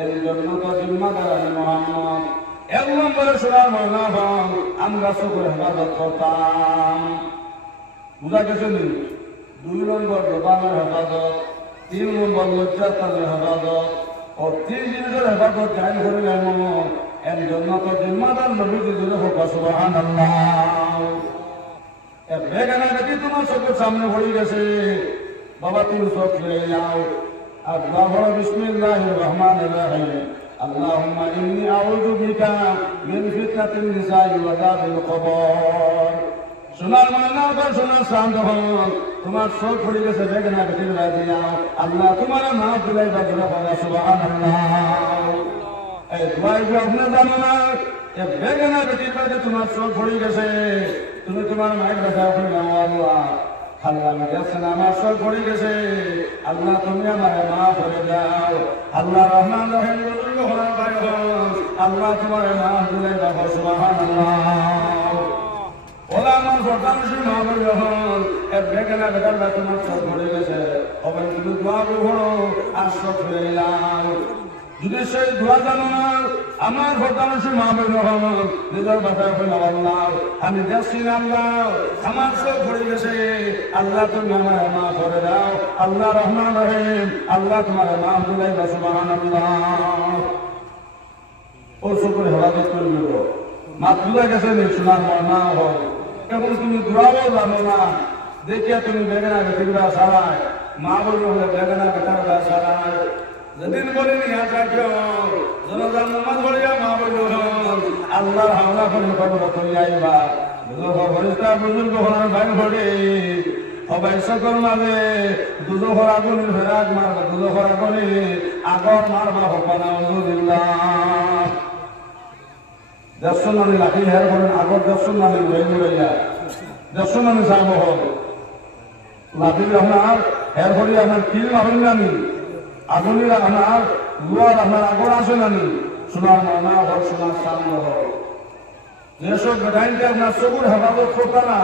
এর জন্য তো জিম্মাদার মুহাম্মদ এক নম্বরে শোনার ময়না হন আমরা সকল হেফাজত করতাম বুঝা গেছে নি 2 নম্বর জবানের হেফাজত 3 নম্বর লজ্জাস্থানের হেফাজত ও 3 জিনিসের হেফাজত জাহির করে গেল এর জন্য তো জিম্মাদার নবী দিলে হোক সুবহানাল্লাহ এক বেগানা দেখি তোমার চোখের সামনে পড়ে গেছে বাবা তুমি চোখ ফিরে যাও আর দোয়া বিসমিল্লাহির রহমানির রহিম اللهم إني أعوذ بك من فتنة النساء وعذاب القبر সোনার ময়না বা সোনার শান্ত হন তোমার চোখ পড়ে গেছে বেগনা বেটির বাড়ি যাও আল্লাহ তোমার নাম দিলাই বাজরা পাওয়া সুবহানাল্লাহ এই দোয়াইগুলো আপনি জানো না এ বেগনা বেটির বাড়ি তোমার চোখ পড়ে গেছে তুমি তোমার মায়ের ব্যথা করে আল্লাহ আল্লাহ গেছেন আমার চোখ পড়ে গেছে আল্লাহ তুমি আমার মাফ করে দাও আল্লাহ রহমান রহিম আল্লাহ তোমার নাম দিলাই বাবা সুবহানাল্লাহ ওলা আমার ফরদানসি মাহবুব যখন এক বেগনা বেগাল্লা তোমার চোখ পড়ে গেছে হবে তুমি দোয়া করো আর চোখ ফিরে এলাম যদি সেই দোয়া জানো না আমার ফরদানসি মাহবুব যখন নিজের বাসায় হইল আল্লাহ আমি দেখছি আল্লাহ আমার চোখ পড়ে গেছে আল্লাহ তুমি আমার মা করে দাও আল্লাহ রহমান রহিম আল্লাহ তোমার মা দিলাই বা সুবহানাল্লাহ ও চোখের হেফাজত করবে মাতৃলা গেছে শোনার ময়না হয় এখন তুমি দোয়াও জানো না দেখিয়া তুমি বেগনা বেটিরা সারায় মা বলবে হলে বেগনা বেটারা সারায় যেদিন বলি নিয়া থাকো জনজান নামাজ পড়িয়া মা বলল আল্লাহর হাওলা করে খবর করি আইবা ফরিস্তা বুজুর্গ হলার বাইর পড়ে সবাই সকল মাঝে দুজোহর আগুনের ফেরাক মারবা দুজোহর আগুনে আগর মারবা হবানা আলহামদুলিল্লাহ দর্শন আমি লাঠি হের করেন আগর দর্শন আমি লই লইয়া দর্শন আমি যাব হল লাঠি আপনার হের করি আপনার কিল মারেন নানি আগুনের আপনার লোয়ার আপনার আগর আসে নানি সোনার মানা হল সোনার সামনে হল যেসব বেটাইনকে আপনার চকুর হেফাজত করতা না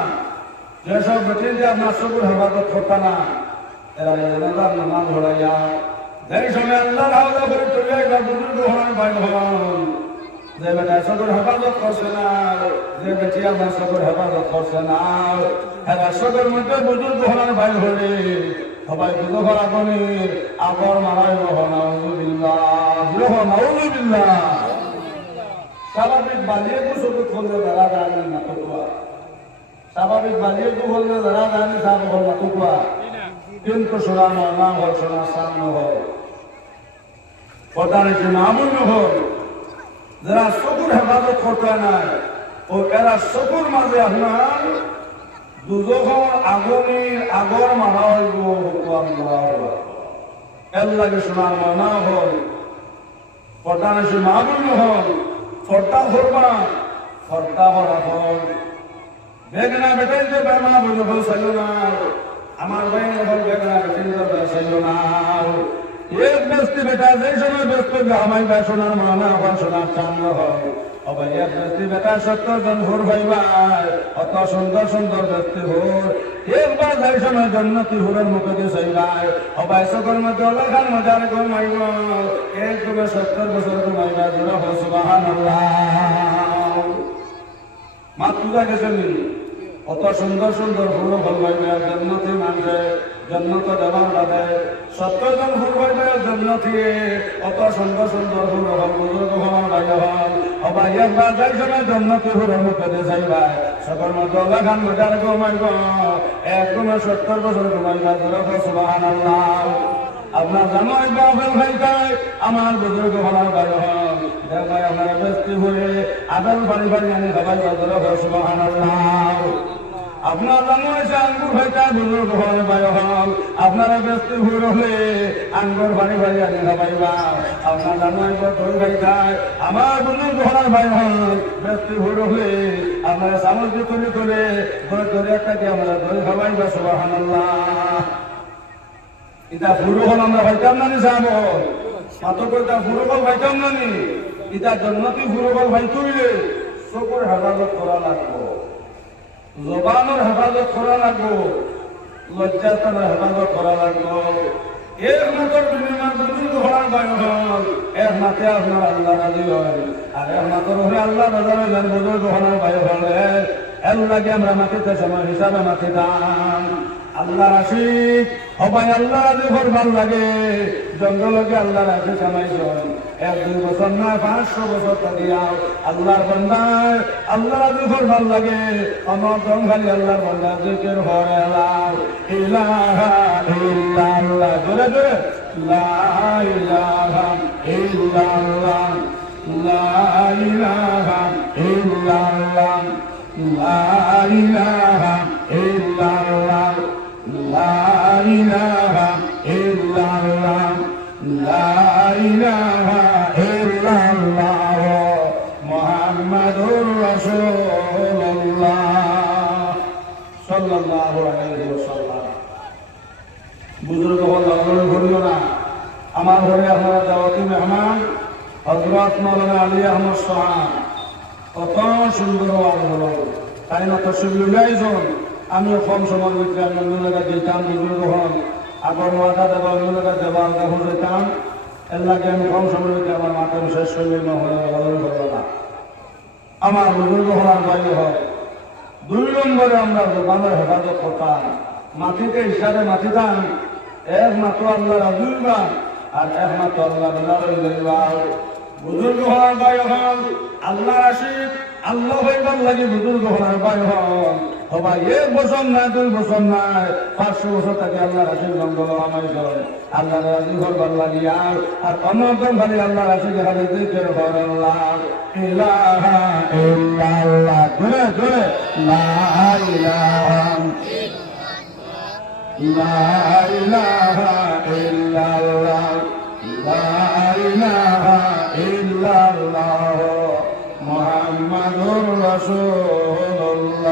যেসব বেটিনকে আপনার চকুর হেফাজত করতা না এরা জানাজার নামাজ হলাইয়া যেই সময় আল্লাহর হাওলা করে তুলিয়া একবার বুজুর্গ হন ভাই হন যে বেটা সকল হেফাজত করছে না, যে বেটি আপনার সকল হেফাজত করছে না, এরা সকল মধ্যে বুজুর্গ হওয়ার ভাই হলে সবাই বুঝো করা করি আবার মারাই নাউজুবিল্লাহ। স্বাভাবিক বালিয়ে তো শুধু খুললে ধরা যায়নি না টুকুয়া, স্বাভাবিক বালিয়ে তো খুললে ধরা যায়নি সাপ হল না টুকুয়া, কিন্তু শোনানো না হল, শোনার সামনে হল, কথা নাকি না মনে হল। যারা চকুর হেফাজত করতে নাই ও এরা চকুর মাঝে আপনার দুজোখর আগুনের আগর মারা হইব, এর লাগে শোনার মনা হল, কথা নাকি না মনে হল। ফর্তা করবা, ফর্তা করা হল, বেগনা বেটাই যে বেমা বলে বল চাইল না, আমার ভাই হল বেগনা বেটাই চাইল না। এক ব্যস্তি বেটা যে সময় ব্যস্ত আমায় বা শোনার মনা আবার শোনার চান্দ হয়, আবার এক ব্যস্তি বেটা 70 জন ভোর ভাইবার অত সুন্দর সুন্দর ব্যক্তি ভোর একবার যাই সময় জন্নতি হুরের মুখে দিয়ে চাইবাই সবাই সকল মধ্যে অলাখান মজার ঘুমাইব, এক তুমি 70 বছর ঘুমাইবা জোর হো সুবহানাল্লাহ। মা পূজা গেছেন অত সুন্দর সুন্দর হুর ভাইবা জন্নতি মানুষে জন্নত দেওয়ার বাদে 70 জন হুর ভাইবা জন্নতি অত সুন্দর সুন্দর হুর হল বুজুর্গ হল ভাই হল সবাই একবার যাই সময় জন্নতি হুরের মুখে দিয়ে চাইবাই সকল মধ্যে অলাখান মজার ঘুমাইব, এক তুমি 70 বছর ঘুমাইবা জোর হো সুবহানাল্লাহ। আপনার জামাই বাপের ভাই খায় আমার বুজুর্গ হলার ভাই হল, ভাই আপনারা ব্যস্তি হয়ে আবেল বাড়ি বাড়ি আনি সবাই জোর হো সুবহানাল্লাহ। আপনার জামাই আঙ্গুর ভাই খায় বুজুর্গ হল ভাই হল, আপনারা ব্যস্তি ভুল হলে আঙ্গুর বাড়ি বাড়ি আনি সবাইবা। আপনার জামাই দই ভাই খায় আমার বুজুর্গ হলার ভাই হল, ব্যস্তি ভুল হলে আপনারা সামগ্রী তুলে তুলে দই ধরে একটা কি আমরা দই খাবাইবা সুবহানাল্লাহ। ইটা ফুরু হল আমরা ভাইতাম নানি সাহেব মাত্র কইতা ফুরু হল ভাইতাম নানি, ইটা জন্নতি ফুরু হল ভাই তুইলে চকুর হেফাজত করা লাগবো, জবানের হেফাজত করা লাগবো, লজ্জাস্থানের হেফাজত করা লাগবো। এক মাত্র বিনিময় বুজুর্গ হওয়ার ভাই হল, এক মাত্রে আপনার আল্লাহ রাজি হয়, আর এক মাত্র হলে আল্লাহ বাজারে যান বুজুর্গ হওয়ার ভাই হলে এর লাগে আমরা মাটিতে সময় হিসাবে মাটি দাম। আল্লাহ আশিক সবাই আল্লাহ রাজি করবার লাগে, জঙ্গলকে আল্লাহ রাজি কামাইছেন 1-2 বছর না 500 বছর থাকিয়াও আল্লাহর বান্দায় আল্লাহ রাজি করবার লাগে, আমার জঙ্গলি আল্লাহর বান্দা জিকির হয় আল্লাহ ইলাহা ইল্লাল্লাহ, জোরে জোরে লা ইলাহা ইল্লাল্লাহ, লা ইলাহা ইল্লাল্লাহ, লা ইলাহা ইল্লাল্লাহ, লা ইলাহা ইল্লাল্লাহ, লা ইলাহা ইল্লাল্লাহ মুহাম্মাদুর রাসূলুল্লাহ সাল্লাল্লাহু আলাইহি ওয়াসাল্লাম। বুজুর্গ হল ঘুরিও না, আমার ঘরে আপনারা দাওয়াতি মেহমান হযরত মাওলানা আলী আহমদ সাহেব কত সুন্দর ওয়াজ হলো, তাই না তশরিফ লইছেন। আমিও কম সময়ের ভিতরে আমি অন্য জায়গায় যেতাম, বুজুর্গ হন আগর ওয়াদা দেওয়া অন্য জায়গায় দেওয়া দেখো যেতাম, এর লাগে আমি কম সময়ের ভিতরে আমার মাঠে শেষ হইলে না। আমার বুজুর্গ হওয়ার বাইরে হয় 2 নম্বরে আমরা জবানের হেফাজত করতাম, মাটিতে হিসাবে মাটি দান একমাত্র আল্লাহ রাজুলবা আর একমাত্র আল্লাহ রাজা। বুজুর্গ হওয়ার বাইরে হল আল্লাহ আশিক, আল্লাহ হইবার লাগে বুজুর্গ হওয়ার বাইরে হল সবাই 1 বছর নাই 2 বছর নাই 500 বছর থেকে আল্লাহ রাশির জঙ্গল আমায় করেন আল্লাহ রাজি করবার লাগিয়া আর অন্যতম খালি আল্লাহ রাশিকে খালি জিকির করেন লা ইলাহা ইল্লাল্লাহ, জোরে জোরে লা ইলাহা লা ইলাহা ইল্লাল্লাহ, লা ইলাহা ইল্লাল্লাহ মুহাম্মাদুর রাসূলুল্লাহ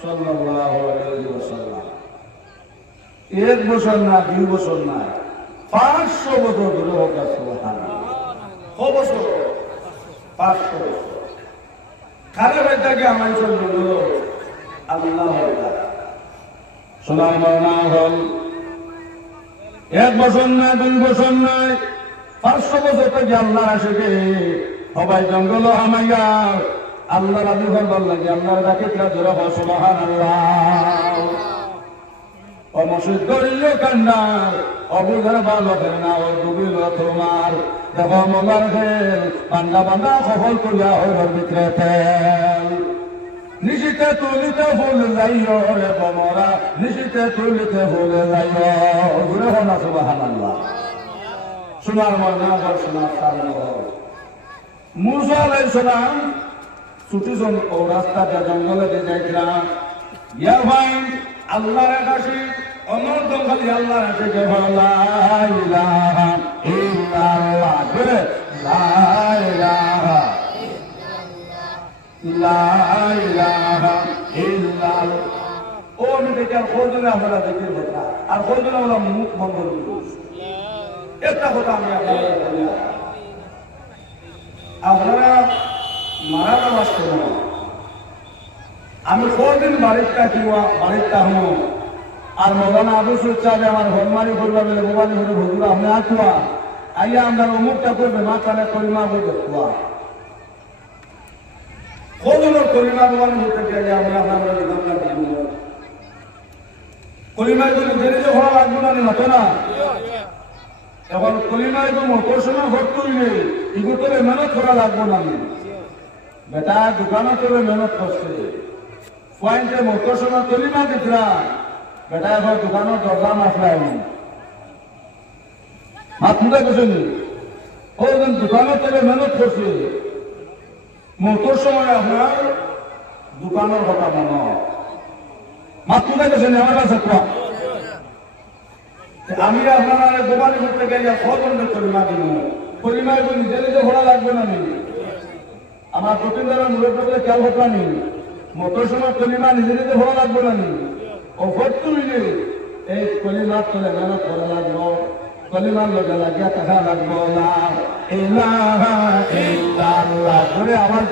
সাল্লাল্লাহু আলাইহি ওয়াসাল্লাম। 1 বছর না 2 বছর না 500 বছর ধরে হোক সুবহানাল্লাহ, কত বছর 500 বছর খারে বেটাকে আমার জন্য আল্লাহ সোনার মাওনা হল 1 বছর না 2 বছর নয় 500 বছর থেকে আল্লাহর আশেকে সবাই জঙ্গল হামাইয়া আল্লাহ রাজি হবার লাগে আল্লাহর ডাকে জোরা হয় সুবহানাল্লাহ। অমসিদ করিল কান্নার অবুধার ভালো না ও ডুবিল তোমার দেখো মলার খেল বান্দা বান্দা সফল করিয়া হইল বিক্রেতে নিশিতে তুলিতে ফুল যাইও রে বমরা নিশিতে তুলিতে ফুল যাইও ঘুরে হনা সুবহানাল্লাহ। সোনার ময়না ঘর সোনার সামনে মুসা আলাইহিস সালাম ছুটিজন ও রাস্তাটা জঙ্গলে দিয়ে যাইছিলাম ইয়া ভাই আল্লাহর কাছে অনন্ত খালি আল্লাহর কাছে লা ইলাহা ইল্লাল্লাহ করে লা ইলাহা লা ইলাহা ইল্লাল্লাহ। ও আমি দেখি আর কয়জনে আমরা দেখি কথা আর কয়জনে আমরা মুখ বন্ধ করি। একটা কথা আমি আপনারা মারা নামাজ করব আমি কদিন বাড়িটা কিবা বাড়িটা হম আর মৌলানা আবু সুচ্চাবে আমার হরমারি করবা বলে মোবাইল করে ভুগুলা আপনি আঁকুয়া আইয়া আমরা অমুকটা করবে মাথানে করিমা বলে খুয়া কদিনের করিমা মোবাইল হতে গিয়ে আমরা আপনার করিমায় যদি দেরিতে ভালো লাগবে না মতো না এখন কলিমায় তো মোটর সময় ভোট করিলে ইগো করে মেহনত করা লাগবো না বেটা দোকানও করে মেহনত করছে পয়েন্টে মোটর সময় কলিমা দিতরা বেটা এখন দোকানের দরজা মাসলাই মাথুটা গেছেনি ওজন দোকানও করে মেহনত করছে মোটর সময় আপনার দোকানের কথা মনে মাথুটা গেছেনি আমার কাছে কোয়া আমি আপনারা দোকানে করতে গেলে খবর করিমা দিব করিমা নিজে নিজে ঘোরা লাগবে না আমার দোকানদারের মূলত খেয়াল হতো নি মোটর সময় কলিমা নিজে নিজে ঘোরা লাগবে না ও ভোট তুলিলে এই কলিমার তোলে মেহনত করা লাগবো কলিমার লগে লাগিয়া টাকা লাগবো না ইলাহা ইল্লাল্লাহ করে আমার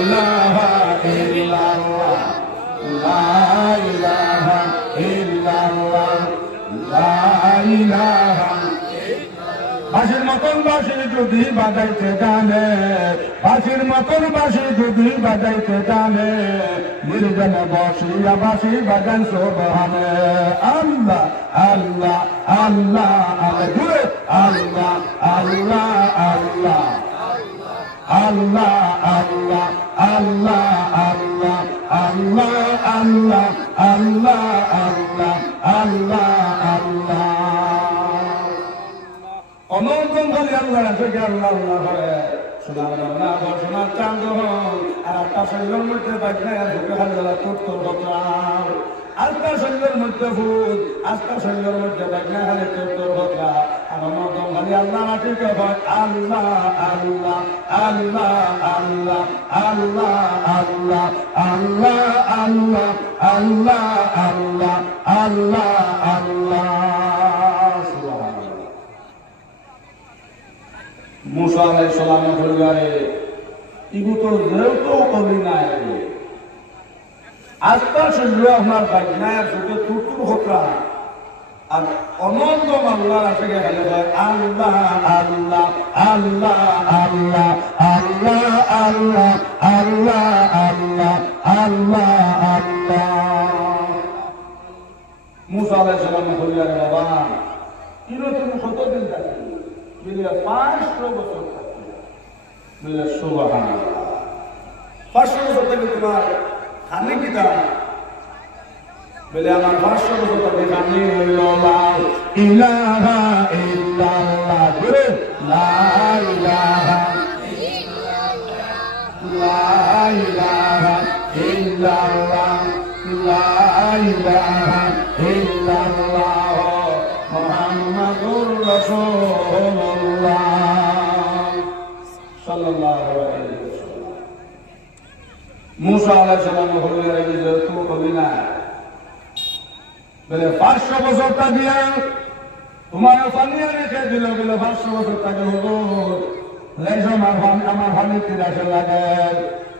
ইলাহা ইল্লাল্লাহ লা ইলাহা ইল্লাল্লাহ লা ইলাহা বাঁশির মতন বাঁশি যদি বাজাইতে জানে বাঁশির মতন বাঁশি যদি বাজাইতে জানে নির্জনে বসিয়া বাঁশি বাজান সুবহানে আল্লাহ আল্লাহ আল্লাহ আল্লাহ আল্লাহ আল্লাহ আল্লাহ আল্লাহ আল্লাহ আল্লাহ আল্লাহ আল্লাহ আল্লাহ আল্লাহ আল্লাহ আল্লাহ আল্লাহ অনন্ত খালি আল্লাহ আছে আল্লাহ আল্লাহ করে সোনার বাংলা সোনার চাঁদ আর একটা শরীরের মধ্যে বাজনা ঢুকে খালি তোর বকরাম আজকা শরীরের মধ্যে ভূত আজকা শরীরের মধ্যে বাজনা খালি তোর বকরা আর অনন্ত খালি আল্লাহ আছে আল্লাহ আল্লাহ আল্লাহ আল্লাহ আল্লাহ আল্লাহ আল্লাহ আল্লাহ আল্লাহ আল্লাহ আল্লাহ আল্লাহ মুসা আলাইহিস সালামের পরিবারে ইগু তো যেহেতু কবি নাই আজকাল শরীর আপনার বাজনায় সুখে টুটুর হকরা আর অনন্ত আল্লাহ আছে গেলে আল্লাহ আল্লাহ আল্লাহ আল্লাহ আল্লাহ আল্লাহ আল্লাহ আল্লাহ আল্লাহ আল্লাহ মুসা আলাইহিস সালামের পরিবারে বাবা ইনো তুমি কতদিন থাকবে বলে 500 বছর থাকবে বলে সুবহানাল্লাহ 500 বছর থেকে তোমার খানি কি দাও বলে আমার 500 বছর থেকে খানি হইল লা ইলাহা ইল্লাল্লাহ বলে লা ইলাহা ইল্লাল্লাহ লা ইলাহা ইল্লাল্লাহ লা ইলাহা ইল্লাল্লাহ মুহাম্মাদুর রাসূলুল্লাহ সাল্লাল্লাহু আলাইহি ওয়াসাল্লাম মুসা আলাইহিস সালাম হলেন যেহেতু কবি না বলে 500 বছরটা দিয়া তোমার ফানিয়া রেখে দিল বলে 500 বছর তাকে হলো লেজো আমার ফানি তিরাশে লাগে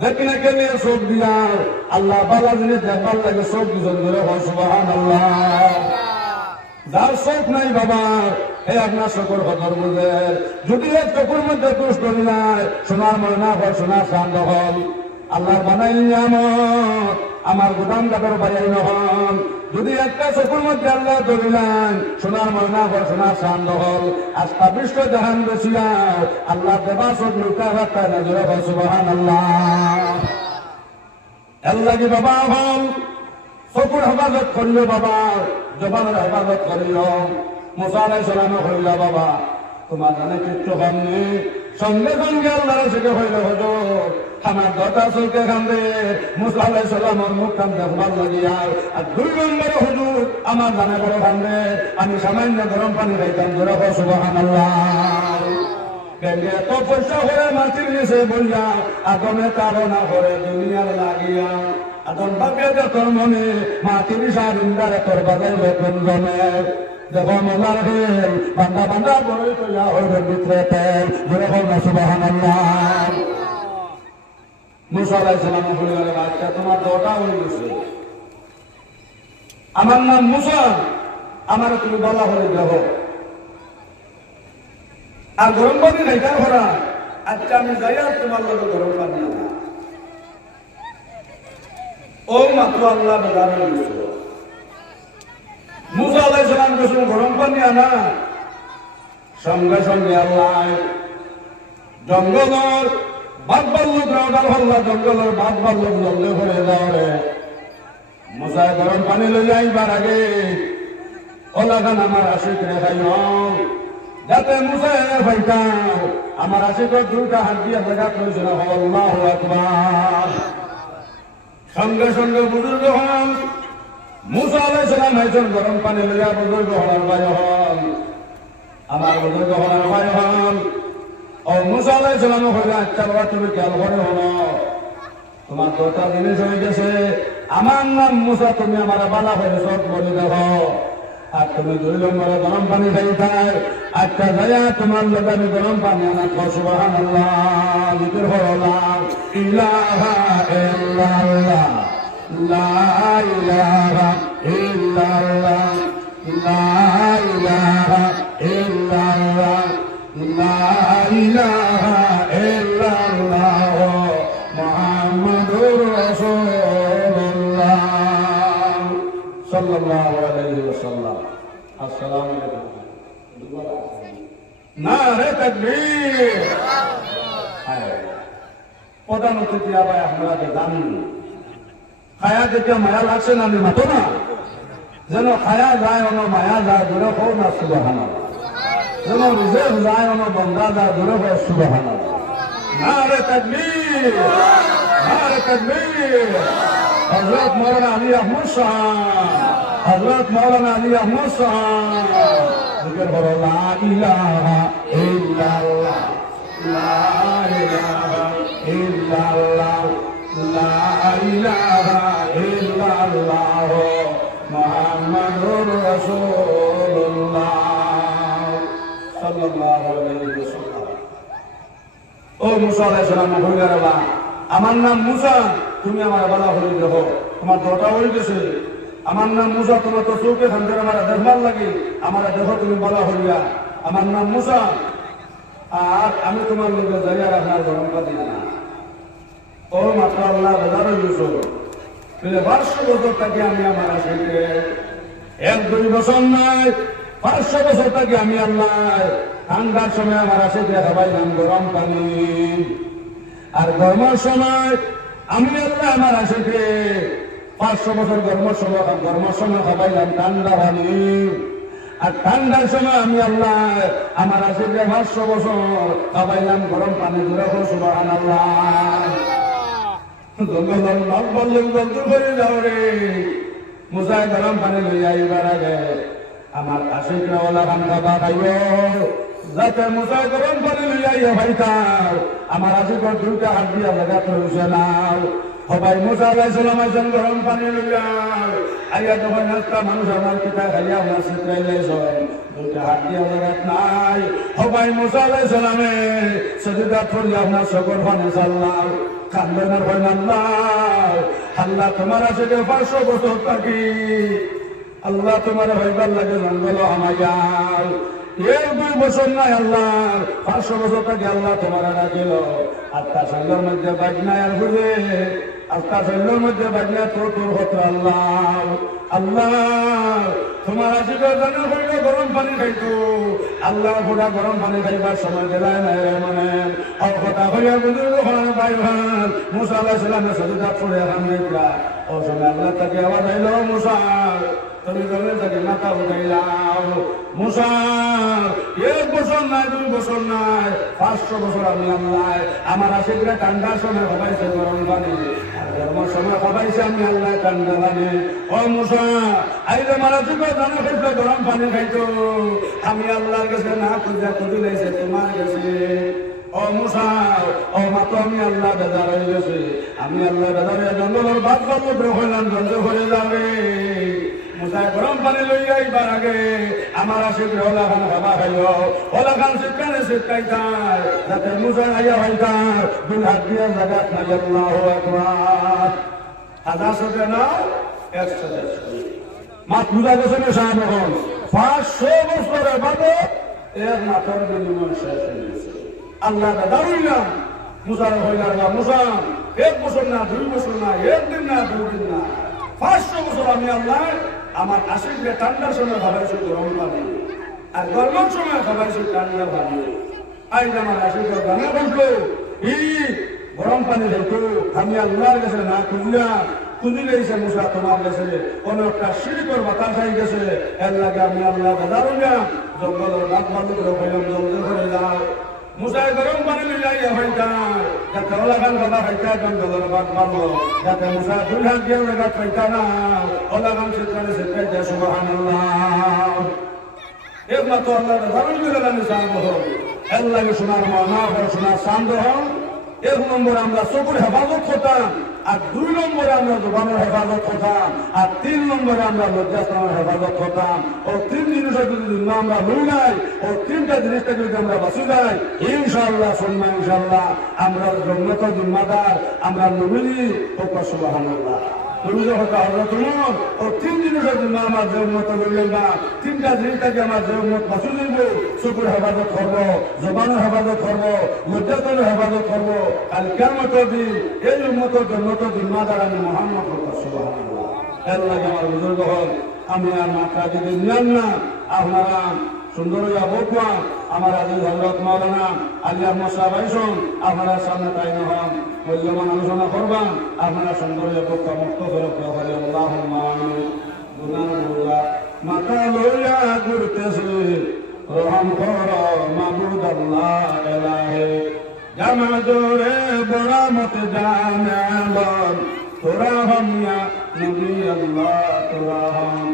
দেখি না কে নিয়ে চোখ দিয়া আল্লাহ বালা জিনিস দেখবার লাগে চোখ দুজন ধরে সুবহানাল্লাহ। যার চোখ নাই বাবা হে আপনার সকল হজর বুঝের যদি এক চোখের মধ্যে দোষ করি নাই সোনার ময়না হয় সোনার শান্ত হল আল্লাহ বানাই নিয়ামত আমার গোদাম দাদর বাজাই নহল যদি একটা চোখের মধ্যে আল্লাহ ধরিলেন সোনার ময়না হয় সোনার শান্ত হল আস্থা বিশ্ব জাহান বসিয়া আল্লাহ দেবা চোখ লুকা রাখা নজরে হয় সুবহানাল্লাহ। আল্লাহ কি বাবা হল চকুর হেফাজত করিও বাবা জবানের হেফাজত করিও। মুসা আলাইহিস সালাম কইল বাবা তোমার জানে কিচ্ছু হয়নি সঙ্গে সঙ্গে আল্লাহর থেকে হইল হুজুর আমার দটা চোখে কান্দে। মুসা আলাইহিস সালামের মুখ কান দেখবার লাগিয়া আর 2 নম্বরে হুজুর আমার জানে বড় কান্দে আমি সামান্য গরম পানি খাইতাম ধরে সুবহানাল্লাহ। গেলে তো পয়সা হয়ে মাটির নিচে বললা আদমে তারা করে দুনিয়ার লাগিয়া আদম ভাবিয়া তোর মনে মাটির সারিন্দারে তোর বাজাই বেতন জমে দেখো মজার হেল বান্দা বান্দা বড় তৈয়া হইবে ভিতরে তেল ধরে না সুবহানাল্লাহ। মুসা আলাইহিস সালাম বললেন বাচ্চা তোমার দটা হয়ে গেছে আমার নাম মুসা আমার তুমি বলা হয়ে যাবো আর গরম পানি খাইতে ভরা আজকে আমি যাই আর তোমার লোক গরম পানি আনা ও মাত্র আল্লাহ বাজার মুসা আলাইহিস সালাম যখন গরম পানি আনা সঙ্গে সঙ্গে আল্লাহ জঙ্গলের বাদ বাল্লুক রাউডার হল্লা জঙ্গলের বাদ বাল্লুক জলদি করে যাওয়ারে মুসা গরম পানি লই যাইবার আগে ওলাগান আমার আশিক রেখাইও যাতে মুসা ভাইটাও আমার আশিকের 2টা হাত দিয়ে জায়গা করেছিল আল্লাহু আকবার। সঙ্গে সঙ্গে বুজুর্গ হন মুসা আলাইহিস সালাম একজন গরম পানি লইয়া বুজুর্গ হওয়ার ভাই হন আমার বুজুর্গ হওয়ার ভাই হন ও মুসা আলাইহিস সালাম হইল আচ্ছা বাবা তুমি খেয়াল করে হলো তোমার 2টা জিনিস হয়ে গেছে আমার নাম মুসা তুমি আমার বালা হয়ে সব বলে দেখো আর তুমি 2 নম্বরে গরম পানি খাইতাই আচ্ছা যাইয়া তোমার লোক আমি গরম পানি আনা সুবহানাল্লাহ জিকির হলো লা ইলাহা ইল্লাল্লাহ লা ইলাহা ইল্লাল্লাহ লা ইলাহা ইল্লাল্লাহ লা ইলাহা ইল্লাল্লাহ মুহাম্মাদুর রাসূলুল্লাহ সাল্লাল্লাহু আলাইহি ওয়াসাল্লাম। আসসালামু আলাইকুম। নারে তাকবীর। প্রধান অতিথি আবার আপনারা জানেন খায়া দেখে মায়া লাগছে না মাতো না যেন খায়া যায় অন্য মায়া যায় দূরে হোক না সুবহানাল্লাহ যেন রিজেক্ট যায় অন্য বন্ধা যায় দূরে হোক সুবহানাল্লাহ। নারে তাকবীর নারে তাকবীর। হযরত মাওলানা আলী আহমদ সাহেব হযরত মাওলানা আলী আহমদ সাহেব জিকির করো লা ইলাহা ইল্লাল্লাহ লা ইলাহা ইল্লাল্লাহ লা ইলাহা ইল্লাল্লাহ মুহাম্মাদুর রাসূলুল্লাহ সাল্লাল্লাহু আলাইহি ওয়াসাল্লাম। ও মুসা আলাইহিস সালাম কইলেন আমার নাম মুসা তুমি আমার বালা হয়ে দেখো তোমার 2টা হয়ে গেছে আমার নাম মুসা তোমার তো চোখে খান থেকে আমার দেখবার লাগে আমার দেখো তুমি বলা হইয়া আমার নাম মুসা আর আমি তোমার লোকে যাই আর আপনার গরম পাতি না ও মাত্র আল্লাহ বাজার হয়ে গেছো 500 বছর থেকে আমি আমার আশিকে 1-2 বছর নাই 500 বছর থেকে আমি আল্লাহ ঠান্ডার সময় আমার আশিকে খাবাইলাম গরম পানি আর গরমের সময় আমি আল্লাহ আমার আশিকে 500 বছর গরমের সময় খাবাইলাম ঠান্ডা পানি আর ঠান্ডার সময় আমি আল্লাহ আমার আশিকে 500 বছর খাবাইলাম গরম পানি ধরে সুবহানাল্লাহ। জঙ্গল লাল বললেন জলদি করে যাও রে মুসা গরম পানি লইয়া এবার আগে আমার আশিকরা ওলা খান খাবা খাইব যাতে মুসা গরম পানি লইয়া ভাইতার আমার আশিকর 2টা হাত দিয়া জায়গা করেছে নাও সবাই মুসা আলাইহিস সালাম আইছেন গরম পানি লইয়া আইয়া যখন একটা মানুষ আমার কিতা খাইয়া আমার সিটরাই যাইছেন 2টা হাত দিয়া জায়গা নাই সবাই মুসা আলাইহিস সালামে সজদা করিয়া আপনার সকল পানি সাল্লাম কান্দনের হয় না আল্লাহ আল্লাহ তোমার আছে 500 বছর থাকি আল্লাহ তোমার হইবার লাগে জঙ্গল আমায়াল 2 বছর নাই আল্লাহ 500 বছর থাকি আল্লাহ তোমার ডাকিল আত্মা শৈলের মধ্যে বাজনায় আর বুঝে আত্মা শৈলের মধ্যে বাজনা তোর হতো আল্লাহ আল্লাহ তোমার আশিক জানা হইলে গরম পানি খাইতো আল্লাহ পুরা গরম পানি খাইবার সময় দিলায় নাই মানে কথা হইয়া বুঝুর ভাই ভাই মুসা আলাইহিস সালামের সাজদা পড়ে হামলা ও সময় আল্লাহ তাকে আওয়াজ আইল মুসা তুমি জমিন থেকে মাথা উঠাইলাম মুসা 1 বছর নাই 2 বছর নাই 500 বছর আমি আল্লাহ আমার আশিকরা ঠান্ডার সময় হবাইছে গরম পানি আর গরমের সময় হবাইছে আমি আল্লাহ ঠান্ডা পানি ও মুসা আইলে মারা চুপ জানা হইলে গরম পানি খাইতো আমি আল্লাহর কাছে না খুঁজা খুঁজি লাইছে তোমার কাছে ও মুসা ও মাতো আমি আল্লাহ বেজার হয়ে গেছে আমি আল্লাহ বেজার হয়ে জঙ্গলের বাদ বাদ হইলাম জঙ্গল হয়ে যাবে মুসা গরম পানি লইয়া এইবার আগে আমার আশিক ওলা খান খাবা খাইও ওলা খান শিক্ষানে শিক্ষাইতার যাতে মুসা আইয়া হইতার 2 হাত দিয়ে জাগাত নাই আল্লাহু আকবার আদা সবে নাও 100 মাত বুঝা গেছে না সাহেবগণ 500 বছরের বাদে এর মাথার বিনিময় শেষ হয়ে গেছে আল্লাহ দারুইলাম মুসার হইলার বা মুসা 1 বছর না 2 বছর না 1 দিন না 2 দিন না 500 বছর আমি আল্লাহ আমার আশিককে ঠান্ডার সময় খাবাইছি গরম পানি আর গরমের সময় খাবাইছি ঠান্ডা পানি আইজ আমার আশিক গানে বলতো গরম পানি দেখতো আমি আল্লাহর কাছে না খুঁজিলে এসে মুসা তোমার কাছে কোন একটা শিরিকর বাতাস আই গেছে এর লাগে আমি আল্লাহ দারুইলাম জঙ্গলের বাদ বাদ করে হইলাম জলদি করে যাও মুসাই গরম পানি লইয়া হইতাম যাতে ওলা গান কথা খাইতা জঙ্গলের বাদ মারলো যাতে মুসা 2 হাত দিয়ে ওলা গাছ খাইতা না ওলা গান শিক্ষানে শিক্ষাইতে সুবহানাল্লাহ একমাত্র আল্লাহ দারুণ করে জানি সার্ব হোক এর লাগে শোনার মানা শোনার শান্ত হন 1 নম্বর আমরা চকুর হেফাজত করতাম আর 2 নম্বরে আমরা জবানের হেফাজত করতাম আর 3 নম্বরে আমরা লজ্জাস্থানের হেফাজত করতাম ও 3 জিনিসের যদি আমরা লই নাই ও 3টা জিনিসটা যদি আমরা বাঁচি যাই ইনশাআল্লাহ শুননা ইনশাআল্লাহ আমরা জন্মত জিম্মাদার আমরা নবী ও সুবহানাল্লাহ তুমি যখন হযরত উমর ও 3 জিনিসের জন্য আমার জন্মত লইলেন না 3টা জিনিসটাকে আমার জন্মত বাঁচি দিব চকুর হেফাজত করবো জবানের হেফাজত করবো লজ্জাস্থানের হেফাজত করবো কাল কিয়ামতের দিন এই উম্মতের জন্মত জিম্মাদার আমি মুহাম্মদ সুবহানাল্লাহ এর লাগে আমার বুজুর্গ হল আমি আর মাত্রা যদি নিলাম না আপনারা সুন্দর বকুয়া আমার আজিজ হজরত মাওলানা আলী আহমদ সাহেব আইসন আপনারা সামনে তাই নহন মূল্যবান আলোচনা করবান আপনারা সুন্দর বকুয়া মুক্ত করে আল্লাহুম্মা আমিন গুনাহ মাথা লইয়া ঘুরতেছে রহম করো মাবুদ আল্লাহ ইলাহে জামা জোরে বড়া মত জানাবন তোরা হমিয়া নবী আল্লাহ তোরা হম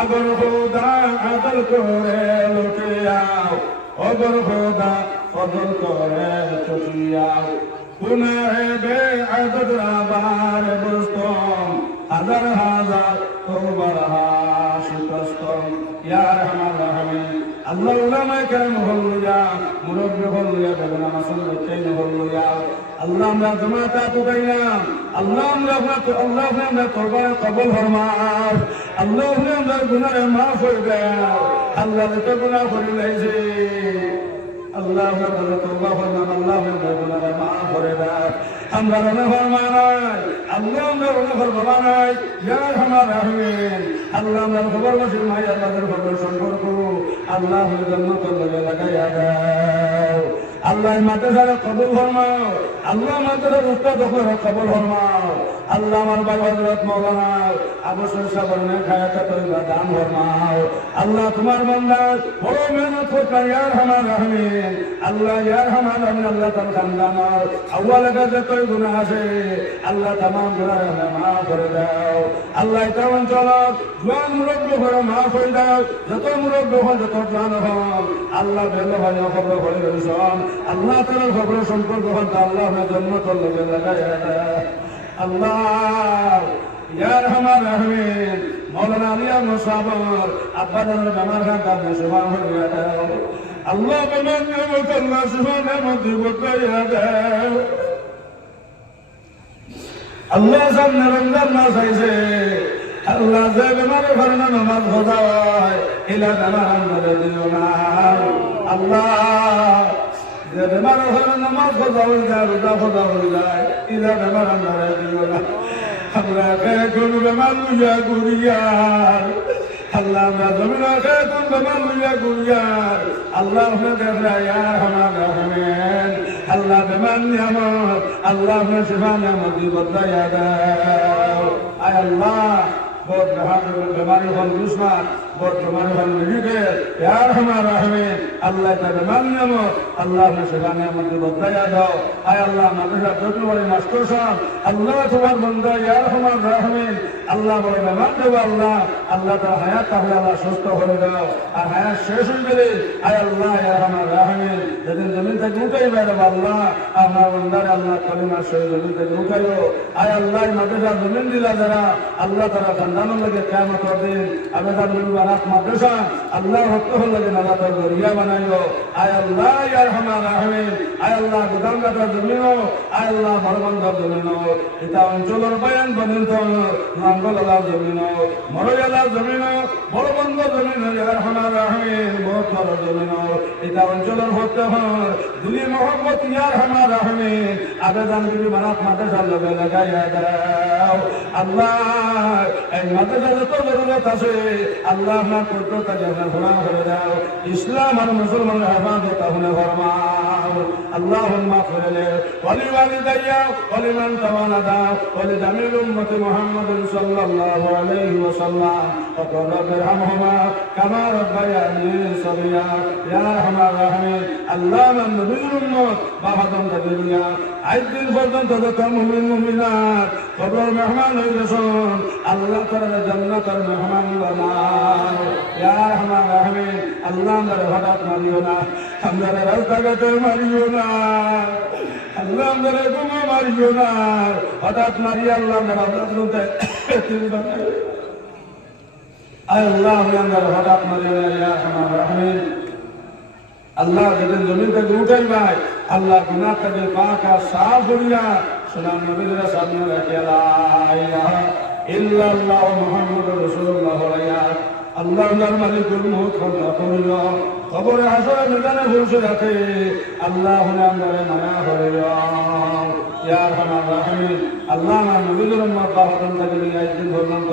আগর খোদা আদল করে লুটে আও অগর খোদা ফজল করে ছুটি আও গুনাহে বে আদর আবার বুস্তম হাজার হাজার তোবার হাসিতস্তম ইয়া রহমান রহিম আল্লাহ উলামায়ে কেরাম হল্লুয়া মুরব্বি হল্লুয়া বেগনা মাসুল কেন হল্লুয়া আল্লাহ আমরা জামাতা তুকাইলাম আল্লাহ আমরা তওবা কবুল ফরমাও আল্লাহ আমরা গুনাহ মাফ করে দাও আল্লাহ যত গুনাহ করে লাইছে আল্লাহ আমরা তওবা ফরমান আল্লাহ আমরা গুনাহ মাফ করে দাও আমরা রনা ফরমানাই আল্লাহ আমরা রনা ফরমানাই ইয়া রহমান রহিম আল্লাহ আমরা খবর বসে মাই আল্লাহর খবর সম্পর্ক আল্লাহ জান্নাতুল লাগাইয়া দাও আল্লাহ মাদ্রাসার কবুল ফরমাও আল্লাহ মাদ্রাসার উস্তাদ কবুল ফরমাও আল্লাহ আমার ভাই হযরত মাওলানা আবু সাহেব খায়াতে তৈবা দান ফরমাও আল্লাহ তোমার বান্দা বড় মেহনত করে ইয়া রহমান রহিম আল্লাহ ইয়া রহমান রহিম আল্লাহ তার খানদানের আউয়ালে যত গুনাহ আছে আল্লাহ तमाम গুনাহ মাফ করে দাও আল্লাহ এই অঞ্চল জওয়ান মুরব্বি করে মাফ করে দাও যত মুরব্বি হয় যত জওয়ান হয় আল্লাহ বেলো ভাই খবর করে রইছন আল্লাহ তাআলার খবর সম্পর্ক হল আল্লাহ জান্নাতুল লাগায়া দাও আল্লাহ ইয়া রহমান রহিম মাওলানা আলী আহমদ সাহেব আব্বা জানের বেমার খান তার সুবহান হইয়া দাও আল্লাহ বেমান নিয়ামত আল্লাহ সুবহান নিয়ামত বকায়া দাও আল্লাহ সামনে রমজান মাস আইছে আল্লাহ যে বেমারের কারণে নামাজ খোঁজা হয় এলা বেমার আমরা দিও না আল্লাহ যে বেমারের কারণে নামাজ খোঁজা হয়ে যায় রোজা খোঁজা হয়ে যায় এলা বেমার আমরা দিও না আমরা কোন বেমার লইয়া ঘুরিয়ার আল্লাহ আমরা জমিন কোন বেমার লইয়া ঘুরিয়ার আল্লাহ আল্লাহ বেমার নিয়ামত আল্লাহ আপনার শিফা নিয়ামত বদলাইয়া দাও আয় আল্লাহ बहुत बीमारी बन दुश्मन बहुत बीमारी बन मेडिकल यार हमारा हमें अल्लाह का बीमार नियमत अल्लाह ने शिफा नियमत बदलाया दो आय अल्लाह मदरसा टोटल वाले मास्टर साहब अल्लाह तुम्हार बंदा यार हमारा हमें अल्लाह बड़े बीमार दो अल्लाह अल्लाह का हयात ताहले अल्लाह सुस्त हो जाओ और हयात शेष हो गए आय अल्लाह यार हमारा हमें जदिन जमीन तक उठाई मेरे अल्लाह हमारा बंदा अल्लाह कलिमा से जमीन तक उठायो आय अल्लाह मदरसा जमीन दिला जरा अल्लाह ताला দানম লাগে কিয়ামত দিন আবেদন মুবারক মাদ্রাসা আল্লাহ হক লাগে নাজাতের জরিয়া বানাইও আয় আল্লাহ ইয়া রহমান রহিম আয় আল্লাহ গুদামগাটা জমিনো আয় আল্লাহ বড়বন্দর জমিনো এটা অঞ্চলের বয়ান বনিত নাঙ্গললা জমিনো মরয়ালা জমিনো বড়বন্দর জমিনো ইয়া রহমান রহিম বহুত বড় জমিনো এটা অঞ্চলের হতে হয় দুলি মোহাম্মদ ইয়া রহমান রহিম আবেদন মুবারক মাদ্রাসা লগে লাগাইয়া দাও আল্লাহ মাদ্রাসা যত জরুরত আছে আল্লাহ আপনার কর্তব্য আপনার ঘোরা করে দাও ইসলাম আর মুসলমানের হেফাজত আপনি ফরমাও আল্লাহুম্মা ফিরলে ওয়ালি ওয়ালিদাইয়া ওয়ালিমান তাওয়ালাদা ওয়ালি জামিল উম্মতি মুহাম্মাদিন সাল্লাল্লাহু আলাইহি ওয়াসাল্লাম ওয়া রব্বি রহমহুমা কামা রাব্বায়ানি সগীরা ইয়া আরহামার রাহিমিন আল্লাহ মান নবীর উম্মত বাহাদুর দুনিয়া আজ দিন পর্যন্ত যত মুমিন মুমিনাত কবর মেহমান হয়ে গেছেন আল্লাহ তাআলা জান্নাতের মেহমান বানাও ইয়া আরহামার রাহিমিন আল্লাহ আমরা হঠাৎ মারিও না আমরা রাস্তাঘাটে মারিও না আল্লাহ আমরা গুমা মারিও না হঠাৎ মারি আল্লাহ আমরা আপনাদের তিল বানাই আল্লাহ আমরা হঠাৎ মারিও না ইয়া আরহামার রাহিমিন আল্লাহ যেদিন জমিন থেকে উঠাই ভাই আল্লাহ গুনাহ থেকে পাক আর সাফ করিয়া সুনাম নবীর সামনে রেখে লা ইলাহা ইল্লাল্লাহ মুহাম্মাদুর রাসূলুল্লাহ আল্লাহ আল্লাহর মালিকুল মুলক খোদা করিল কবরে হাসরে ময়দানে বসে রাখে আল্লাহ নামে মায়া করিল ইয়া আরহামার রাহিমিন আল্লাহ নবীর উম্মত বাহাদুর থেকে নিয়ে একদিন পর্যন্ত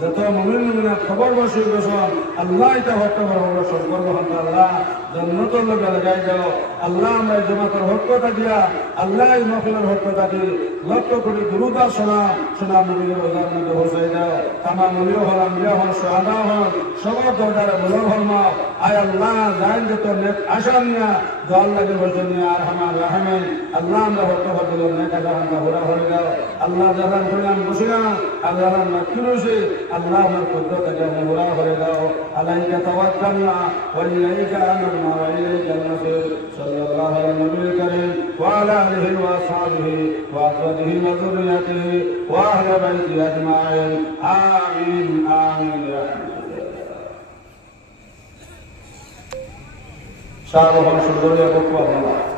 যত মুমিন মুমিনাত খবর বসে গেছেন আল্লাহ এটা হত্যা করা সম্পর্ক হন আল্লাহ জান্নাতুল লগে লাগাই দাও আল্লাহ আমরা জামাতের হকটা দিয়া আল্লাহ এই মাহফিলের হকটা দি লক্ষ কোটি দুরূদ আর সালাম সুনাম নবীর রওজার মধ্যে পৌঁছাই দাও তামাম নবী হল আম্বিয়া হল সুহাদা হল সবার দরবারে বলর ফরমাও আয় আল্লাহ জান যত নেক আশা নিয়া দোয়া লাগে বলছেন ইয়া আরহামার রাহিমিন আল্লাহ আমরা হত্যা করতে নেক আশা আমরা পুরা হয়ে দাও আল্লাহ জালাল কইলাম বসিয়া আল্লাহ মাকরুসি আল্লাহ আমার কুদরত জানে পুরা হয়ে দাও আলাইকা তাওয়াক্কালনা ওয়া ইলাইকা আনাবনা ওয়া ইলাইকাল মাসির সাল্লাল্লাহু আলাইহি নবীল কারীম ওয়া আলা আলিহি ওয়া আসহাবিহি ওয়া আজওয়াজিহি ওয়া যুররিয়াতিহি ওয়া আহলি বাইতিহি আজমাইন আমিন আমিন ইয়া সার্বভৌম সুন্দরী পক্ষ আল্লাহ